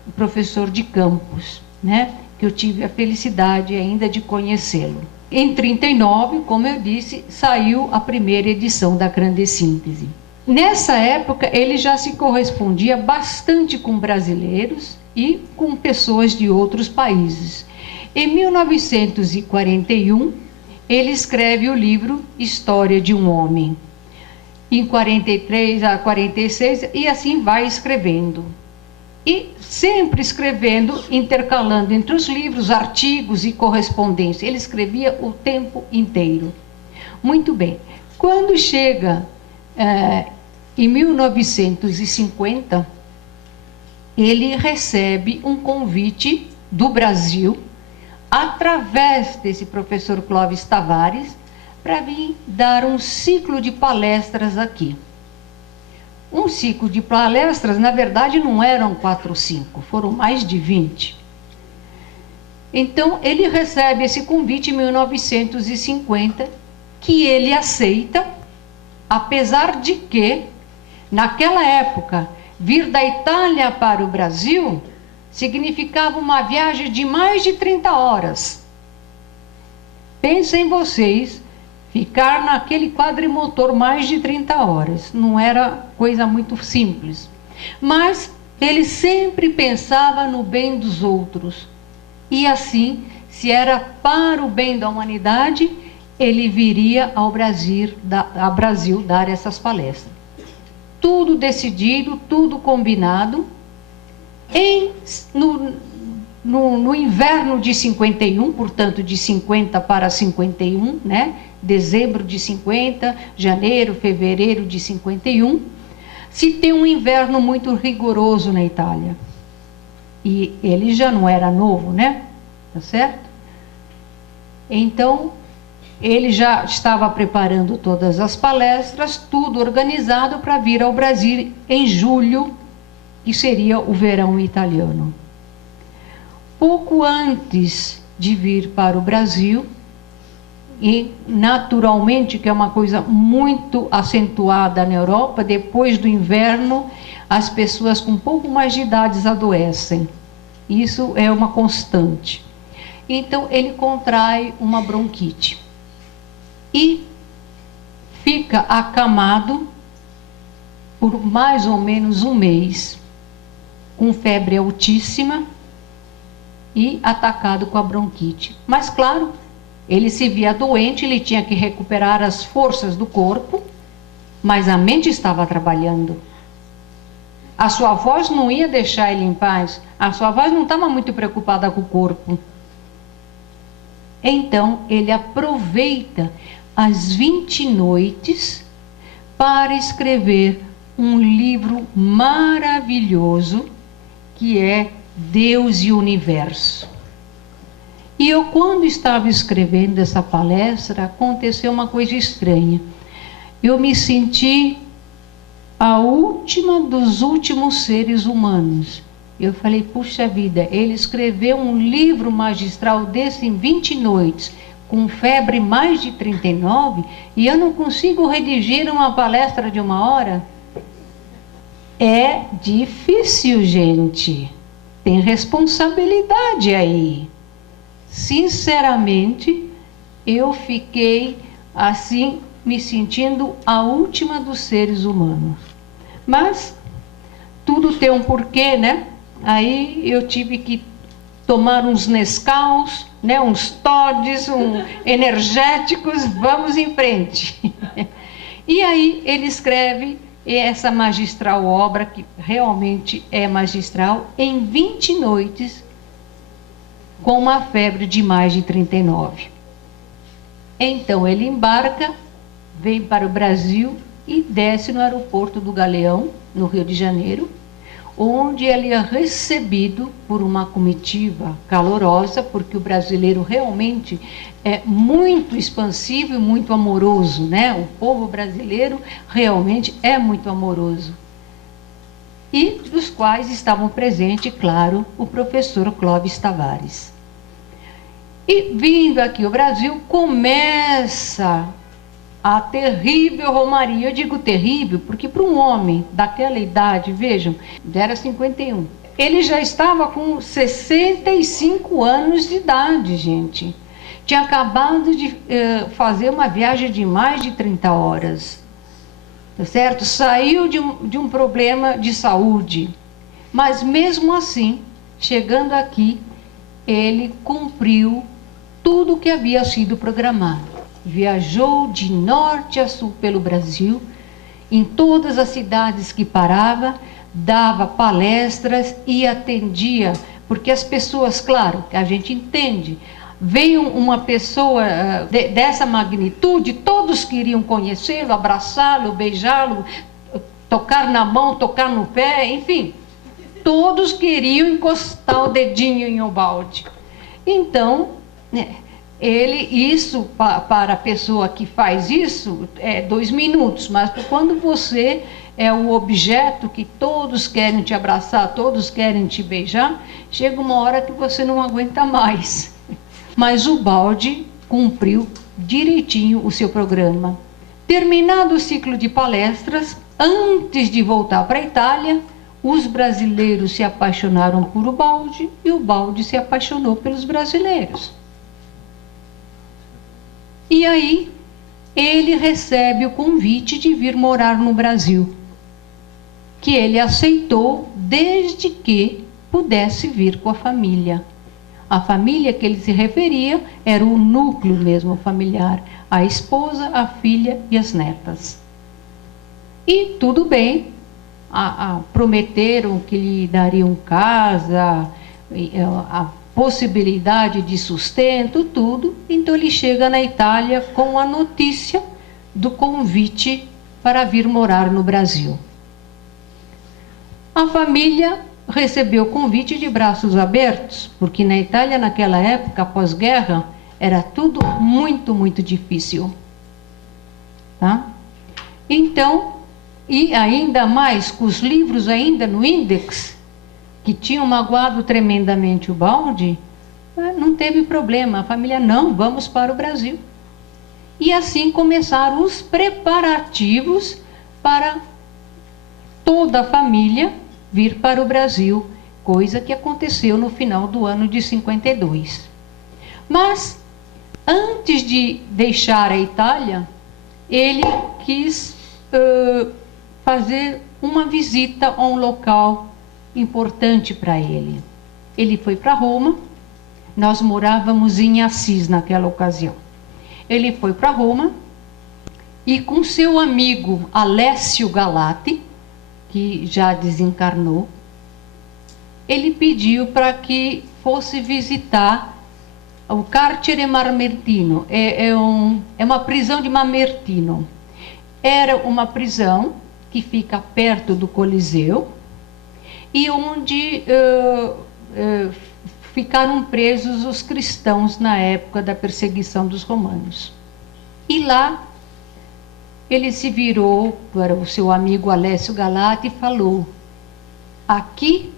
o professor de Campos, né? Que eu tive a felicidade ainda de conhecê-lo. Em 39, como eu disse, saiu a primeira edição da Grande Síntese. Nessa época, ele já se correspondia bastante com brasileiros e com pessoas de outros países. Em 1941, ele escreve o livro História de um Homem. Em 43 a 46, e assim vai escrevendo. E sempre escrevendo, intercalando entre os livros, artigos e correspondência. Ele escrevia o tempo inteiro. Muito bem. Quando chega em 1950, ele recebe um convite do Brasil, através desse professor Clóvis Tavares, para vir dar um ciclo de palestras aqui. Um ciclo de palestras, na verdade, não eram 4 ou 5, foram mais de 20. Então, ele recebe esse convite em 1950, que ele aceita, apesar de que, naquela época, vir da Itália para o Brasil significava uma viagem de mais de 30 horas. Pensem vocês, ficar naquele quadrimotor mais de 30 horas. Não era coisa muito simples. Mas ele sempre pensava no bem dos outros. E assim, se era para o bem da humanidade, ele viria ao Brasil dar essas palestras. Tudo decidido, tudo combinado. No inverno de 51, portanto, de 50 para 51, né? Dezembro de 50, janeiro, fevereiro de 51, se tem um inverno muito rigoroso na Itália. E ele já não era novo, né? Tá certo? Então, ele já estava preparando todas as palestras, tudo organizado para vir ao Brasil em julho, que seria o verão italiano. Pouco antes de vir para o Brasil, e naturalmente, que é uma coisa muito acentuada na Europa, depois do inverno, as pessoas com um pouco mais de idade adoecem. Isso é uma constante. Então, ele contrai uma bronquite e fica acamado por mais ou menos um mês, com febre altíssima e atacado com a bronquite. Mas, claro, ele se via doente, ele tinha que recuperar as forças do corpo, mas a mente estava trabalhando. A sua voz não ia deixar ele em paz, a sua voz não estava muito preocupada com o corpo. Então, ele aproveita as 20 noites para escrever um livro maravilhoso, que é Deus e o Universo. E eu, quando estava escrevendo essa palestra, aconteceu uma coisa estranha. Eu me senti a última dos últimos seres humanos. Eu falei, puxa vida, ele escreveu um livro magistral desse em 20 noites, com febre mais de 39, e eu não consigo redigir uma palestra de 1 hora? É difícil, gente. Tem responsabilidade aí. Sinceramente, eu fiquei assim, me sentindo a última dos seres humanos. Mas tudo tem um porquê, né? Aí eu tive que tomar uns Nescaus, né? Uns Todds, energéticos, vamos em frente. E aí ele escreve essa magistral obra, que realmente é magistral, em 20 noites, com uma febre de mais de 39. Então ele embarca, vem para o Brasil e desce no aeroporto do Galeão, no Rio de Janeiro, onde ele é recebido por uma comitiva calorosa, porque o brasileiro realmente é muito expansivo e muito amoroso, né? O povo brasileiro realmente é muito amoroso. E dos quais estavam presentes, claro, o professor Clóvis Tavares. E vindo aqui ao Brasil, começa a terrível romaria. Eu digo terrível porque para um homem daquela idade, vejam, era 51. Ele já estava com 65 anos de idade, gente. Tinha acabado de fazer uma viagem de mais de 30 horas. Tá certo? Saiu de um problema de saúde. Mas mesmo assim, chegando aqui, ele cumpriu tudo o que havia sido programado. Viajou de norte a sul pelo Brasil, em todas as cidades que parava, dava palestras e atendia, porque as pessoas, claro, que a gente entende, veio uma pessoa dessa magnitude, todos queriam conhecê-lo, abraçá-lo, beijá-lo, tocar na mão, tocar no pé, enfim, todos queriam encostar o dedinho em Ubaldi. Então, isso para a pessoa que faz isso é 2 minutos, mas quando você é o objeto que todos querem te abraçar, todos querem te beijar, chega uma hora que você não aguenta mais. Mas Ubaldi cumpriu direitinho o seu programa. Terminado o ciclo de palestras, antes de voltar para a Itália, os brasileiros se apaixonaram por Ubaldi e Ubaldi se apaixonou pelos brasileiros. E aí, ele recebe o convite de vir morar no Brasil, que ele aceitou desde que pudesse vir com a família. A família que ele se referia era o núcleo mesmo familiar, a esposa, a filha e as netas. E tudo bem, prometeram que lhe dariam casa, a possibilidade de sustento, tudo. Então ele chega na Itália com a notícia do convite para vir morar no Brasil. A família recebeu o convite de braços abertos, porque na Itália, naquela época, pós-guerra, era tudo muito, muito difícil. Tá? Então, e ainda mais, com os livros ainda no índex, que tinham magoado tremendamente o Baldi, não teve problema. A família, não, vamos para o Brasil. E assim começaram os preparativos para toda a família vir para o Brasil, coisa que aconteceu no final do ano de 52. Mas, antes de deixar a Itália, ele quis fazer uma visita a um local importante para ele. Ele foi para Roma, nós morávamos em Assis naquela ocasião. Ele foi para Roma e com seu amigo Alessio Galati, que já desencarnou, ele pediu para que fosse visitar o Carcere Mamertino. É uma prisão de Mamertino. Era uma prisão que fica perto do Coliseu e onde ficaram presos os cristãos na época da perseguição dos romanos. E lá ele se virou para o seu amigo Alessio Galati e falou: aqui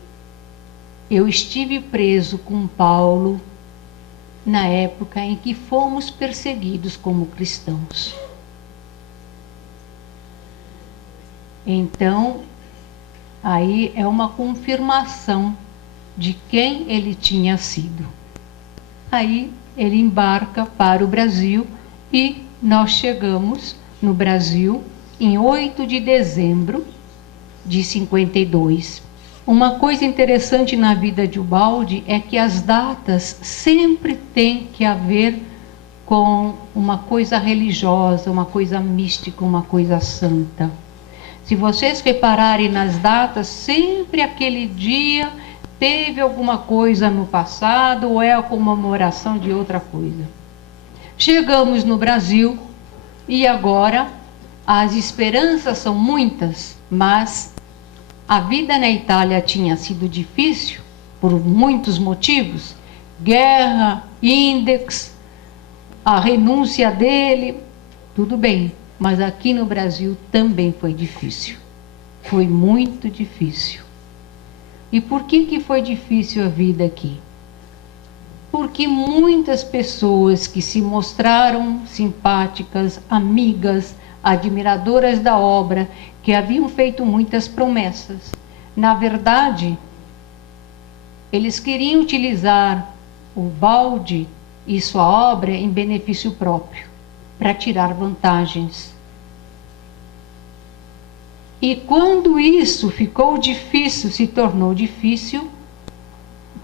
eu estive preso com Paulo na época em que fomos perseguidos como cristãos. Então, aí é uma confirmação de quem ele tinha sido. Aí ele embarca para o Brasil e nós chegamos no Brasil em 8 de dezembro de 52. Uma coisa interessante na vida de Ubaldi é que as datas sempre têm que haver com uma coisa religiosa, uma coisa mística, uma coisa santa. Se vocês repararem nas datas, sempre aquele dia teve alguma coisa no passado ou é a comemoração de outra coisa. Chegamos no Brasil e agora as esperanças são muitas, mas a vida na Itália tinha sido difícil por muitos motivos. Guerra, índex, a renúncia dele, tudo bem. Mas aqui no Brasil também foi difícil. Foi muito difícil. E por que foi difícil a vida aqui? Porque muitas pessoas que se mostraram simpáticas, amigas, admiradoras da obra, que haviam feito muitas promessas, na verdade, eles queriam utilizar o Baldi e sua obra em benefício próprio, para tirar vantagens. E quando isso ficou difícil, se tornou difícil,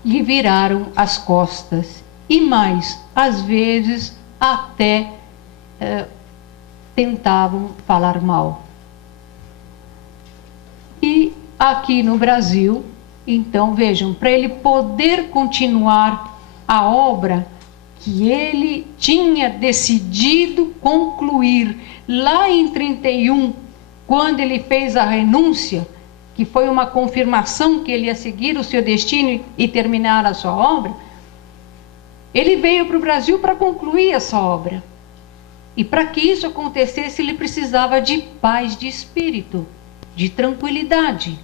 lhe viraram as costas. E mais, às vezes, até tentavam falar mal. E aqui no Brasil, então, vejam, para ele poder continuar a obra que ele tinha decidido concluir lá em 31, quando ele fez a renúncia, que foi uma confirmação que ele ia seguir o seu destino e terminar a sua obra, ele veio para o Brasil para concluir essa obra. E para que isso acontecesse, ele precisava de paz de espírito, de tranquilidade.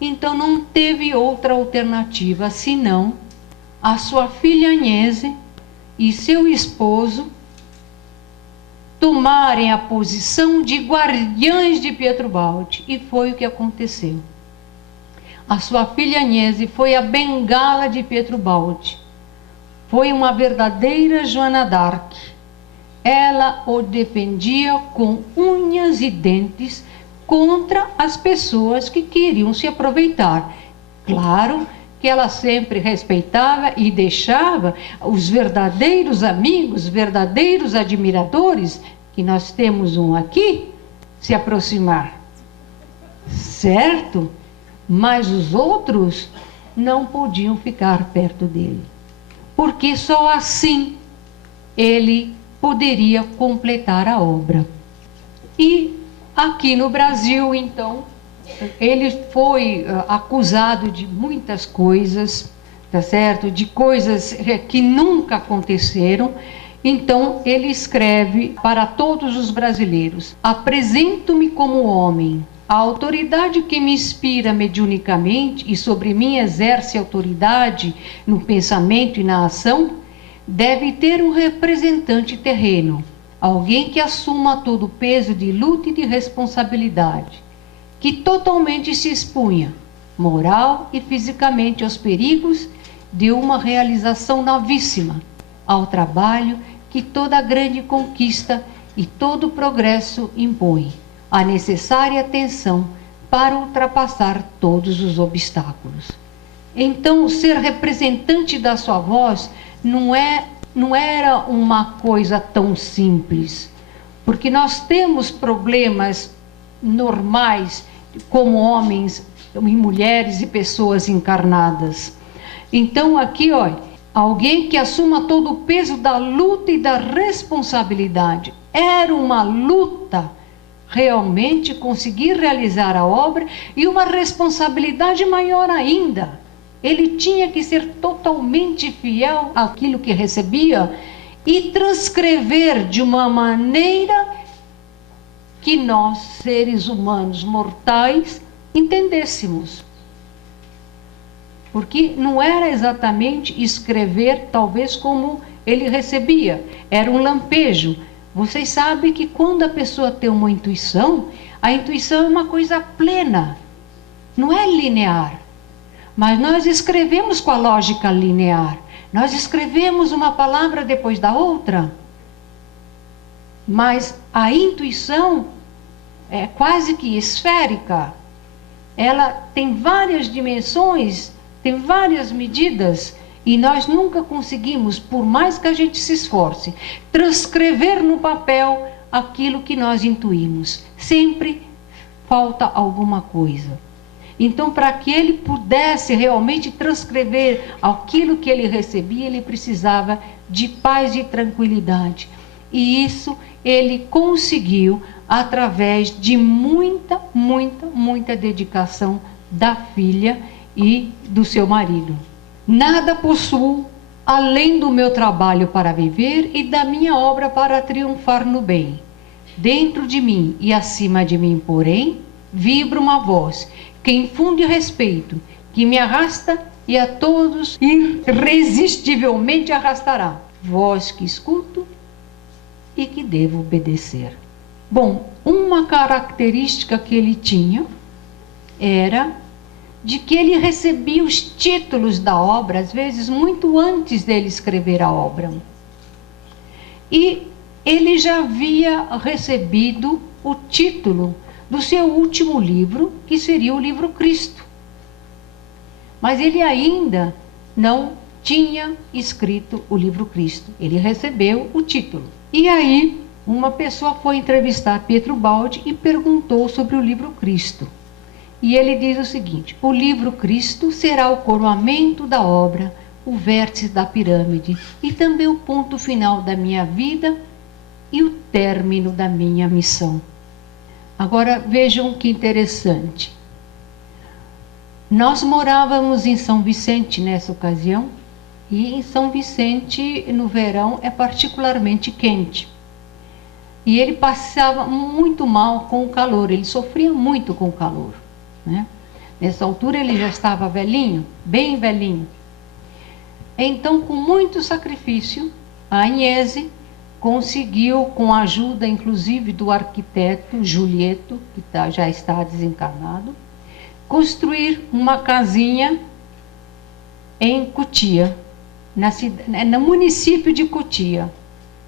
Então não teve outra alternativa senão a sua filha Agnese e seu esposo tomarem a posição de guardiães de Pietro Baldi. E foi o que aconteceu. A sua filha Agnese foi a bengala de Pietro Baldi. Foi uma verdadeira Joana d'Arc. Ela o defendia com unhas e dentes contra as pessoas que queriam se aproveitar. Claro que ela sempre respeitava e deixava os verdadeiros amigos, verdadeiros admiradores, que nós temos um aqui, se aproximar. Certo? Mas os outros não podiam ficar perto dele, porque só assim ele poderia completar a obra. E aqui no Brasil, então, ele foi acusado de muitas coisas, tá certo? De coisas que nunca aconteceram. Então, ele escreve para todos os brasileiros: apresento-me como homem. A autoridade que me inspira mediunicamente e sobre mim exerce autoridade no pensamento e na ação, deve ter um representante terreno, alguém que assuma todo o peso de luta e de responsabilidade, que totalmente se expunha, moral e fisicamente, aos perigos de uma realização novíssima, ao trabalho que toda grande conquista e todo progresso impõe, a necessária atenção para ultrapassar todos os obstáculos. Então, ser representante da sua voz não era uma coisa tão simples, porque nós temos problemas normais como homens e mulheres e pessoas encarnadas. Então aqui, olha, alguém que assuma todo o peso da luta e da responsabilidade. Era uma luta realmente conseguir realizar a obra e uma responsabilidade maior ainda. Ele tinha que ser totalmente fiel àquilo que recebia e transcrever de uma maneira que nós, seres humanos mortais, entendêssemos. Porque não era exatamente escrever, talvez, como ele recebia. Era um lampejo. Vocês sabem que quando a pessoa tem uma intuição, a intuição é uma coisa plena, não é linear. Mas nós escrevemos com a lógica linear. Nós escrevemos uma palavra depois da outra. Mas a intuição é quase que esférica. Ela tem várias dimensões, tem várias medidas, e nós nunca conseguimos, por mais que a gente se esforce, transcrever no papel aquilo que nós intuímos. Sempre falta alguma coisa. Então, para que ele pudesse realmente transcrever aquilo que ele recebia, ele precisava de paz e tranquilidade. E isso ele conseguiu através de muita, muita, muita dedicação da filha e do seu marido. Nada possuo além do meu trabalho para viver e da minha obra para triunfar no bem. Dentro de mim e acima de mim, porém, vibra uma voz que infunde respeito, que me arrasta e a todos irresistivelmente arrastará. Voz que escuto e que devo obedecer. Bom, uma característica que ele tinha era de que ele recebia os títulos da obra, às vezes muito antes dele escrever a obra. E ele já havia recebido o título do seu último livro, que seria o livro Cristo. Mas ele ainda não tinha escrito o livro Cristo. Ele recebeu o título. E aí, uma pessoa foi entrevistar Pietro Baldi e perguntou sobre o livro Cristo. E ele diz o seguinte: o livro Cristo será o coroamento da obra, o vértice da pirâmide e também o ponto final da minha vida e o término da minha missão. Agora vejam que interessante. Nós morávamos em São Vicente nessa ocasião, e em São Vicente no verão é particularmente quente. E ele passava muito mal com o calor, ele sofria muito com o calor, né? Nessa altura ele já estava velhinho, bem velhinho. Então, com muito sacrifício, a Agnese conseguiu, com a ajuda inclusive do arquiteto Julieto, que já está desencarnado, construir uma casinha em Cotia, no município de Cotia,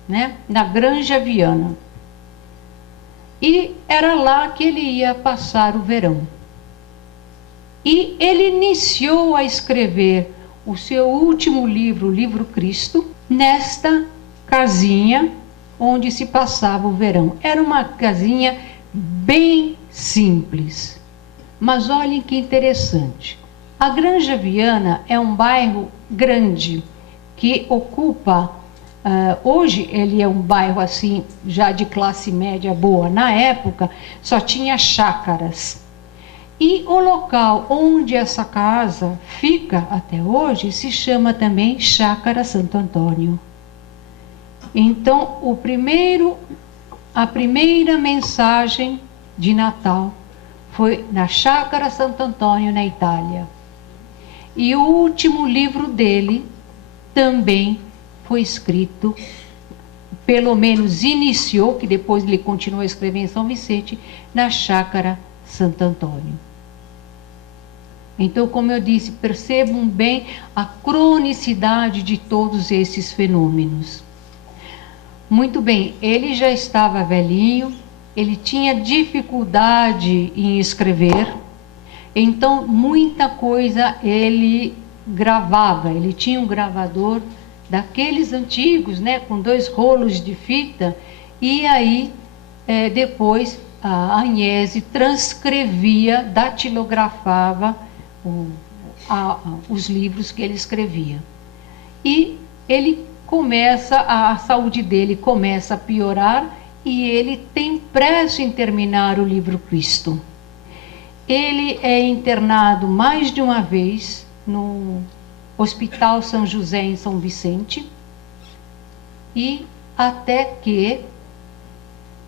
né? Na Granja Viana. E era lá que ele ia passar o verão. E ele iniciou a escrever o seu último livro, o livro Cristo, nesta casinha onde se passava o verão. Era uma casinha bem simples. Mas olhem que interessante. A Granja Viana é um bairro grande que ocupa, hoje ele é um bairro assim, já de classe média boa. Na época só tinha chácaras. E o local onde essa casa fica até hoje se chama também Chácara Santo Antônio. Então, a primeira mensagem de Natal foi na Chácara Santo Antônio, na Itália. E o último livro dele também foi escrito, pelo menos iniciou, que depois ele continuou a escrever em São Vicente, na Chácara Santo Antônio. Então, como eu disse, percebam bem a cronicidade de todos esses fenômenos. Muito bem, ele já estava velhinho, ele tinha dificuldade em escrever, então muita coisa ele gravava. Ele tinha um gravador daqueles antigos, né, com 2 rolos de fita, e aí depois a Agnese transcrevia, datilografava os livros que ele escrevia. E ele a saúde dele começa a piorar e ele tem pressa em terminar o livro Cristo. Ele é internado mais de uma vez no Hospital São José em São Vicente, e até que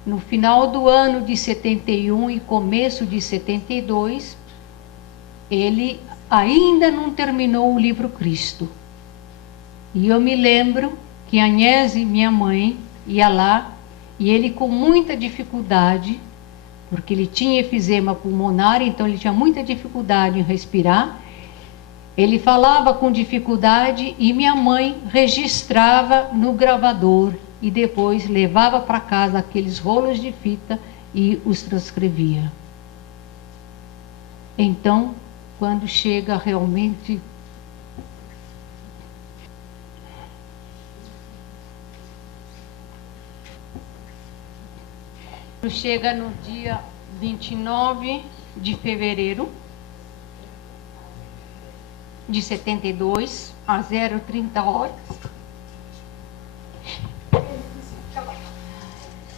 no final do ano de 71 e começo de 72, ele ainda não terminou o livro Cristo. E eu me lembro que a Agnese, minha mãe, ia lá, e ele com muita dificuldade, porque ele tinha efizema pulmonar, então ele tinha muita dificuldade em respirar. Ele falava com dificuldade e minha mãe registrava no gravador e depois levava para casa aqueles rolos de fita e os transcrevia. Então, quando chega realmente chega no dia 29 de fevereiro de 72, às 0h30,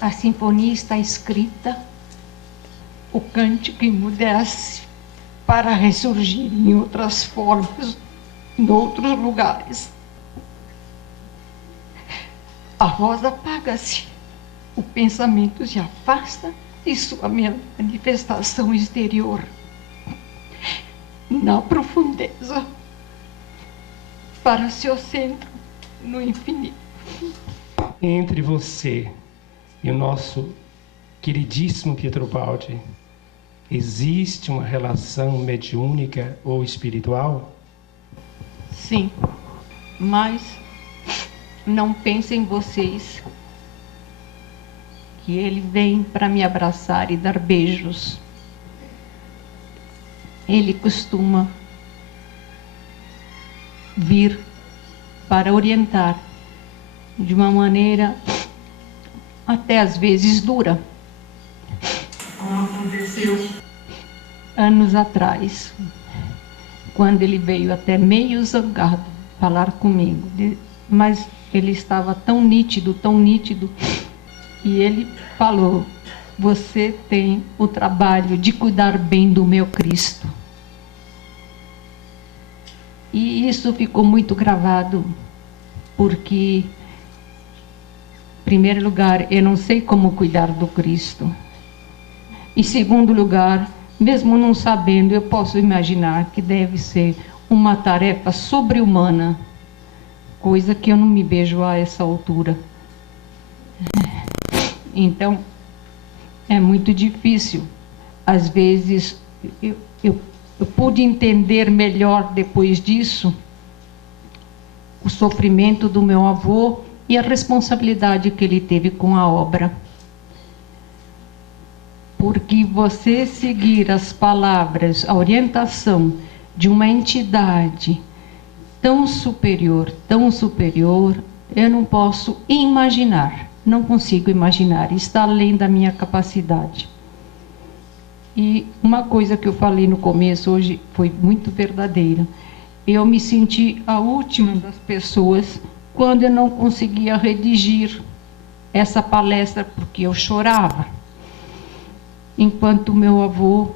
a sinfonia está escrita, o cântico emudece para ressurgir em outras formas, em outros lugares. A voz apaga-se, o pensamento se afasta de sua manifestação exterior. Na profundeza, para seu centro no infinito. Entre você e o nosso queridíssimo Pietro Baldi, existe uma relação mediúnica ou espiritual? Sim, mas não pensem vocês que ele vem para me abraçar e dar beijos. Ele costuma vir para orientar de uma maneira até às vezes dura. Como aconteceu anos atrás, quando ele veio até meio zangado falar comigo, mas ele estava tão nítido, e ele falou: você tem o trabalho de cuidar bem do meu Cristo. E isso ficou muito gravado, porque, em primeiro lugar, eu não sei como cuidar do Cristo. Em segundo lugar, mesmo não sabendo, eu posso imaginar que deve ser uma tarefa sobre-humana, coisa que eu não me vejo a essa altura. Então, é muito difícil. Às vezes, eu pude entender melhor depois disso o sofrimento do meu avô e a responsabilidade que ele teve com a obra. porque você seguir as palavras, a orientação de uma entidade tão superior, eu não posso imaginar, não consigo imaginar, está além da minha capacidade. E uma coisa que eu falei no começo hoje foi muito verdadeira. Eu me senti a última das pessoas quando eu não conseguia redigir essa palestra, porque eu chorava. Enquanto meu avô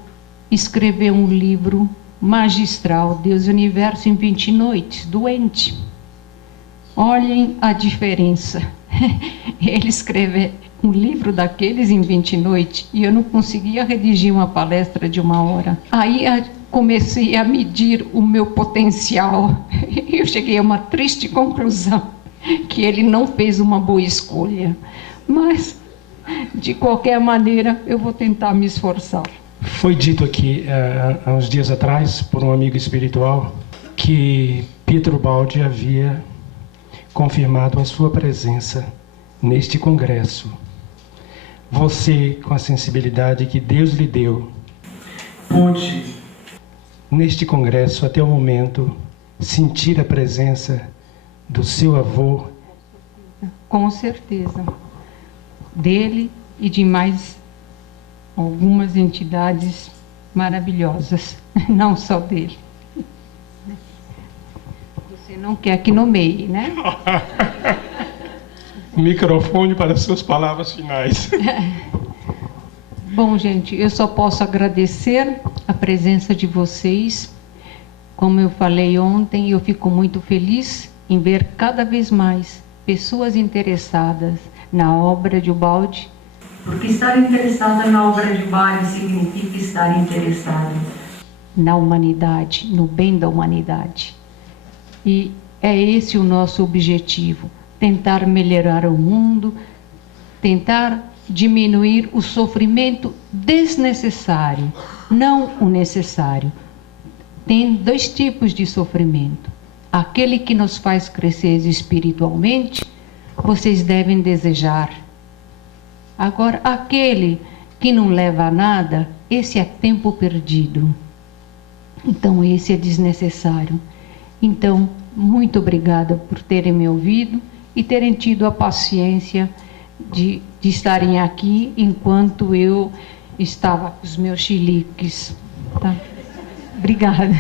escreveu um livro magistral, Deus e o Universo em 20 noites, doente. Olhem a diferença. Ele escreveu um livro daqueles em 20 noites e eu não conseguia redigir uma palestra de 1 hora. Aí comecei a medir o meu potencial e eu cheguei a uma triste conclusão, que ele não fez uma boa escolha. Mas, de qualquer maneira, eu vou tentar me esforçar. Foi dito aqui, há uns dias atrás, por um amigo espiritual, que Pietro Baldi havia confirmado a sua presença neste congresso. Você, com a sensibilidade que Deus lhe deu, pôde, neste congresso, até o momento, sentir a presença do seu avô? Com certeza. Dele e de mais algumas entidades maravilhosas, não só dele. Você não quer que nomeie, né? Microfone para suas palavras finais. Bom, gente, eu só posso agradecer a presença de vocês. Como eu falei ontem, eu fico muito feliz em ver cada vez mais pessoas interessadas na obra de Ubaldi. Porque estar interessada na obra de Ubaldi significa estar interessado na humanidade, no bem da humanidade. E é esse o nosso objetivo, tentar melhorar o mundo, tentar diminuir o sofrimento desnecessário, não o necessário. Tem 2 tipos de sofrimento. Aquele que nos faz crescer espiritualmente, vocês devem desejar. Agora, aquele que não leva a nada, esse é tempo perdido. Então, esse é desnecessário. Então, muito obrigada por terem me ouvido e terem tido a paciência de estarem aqui enquanto eu estava com os meus chiliques. Tá? Obrigada.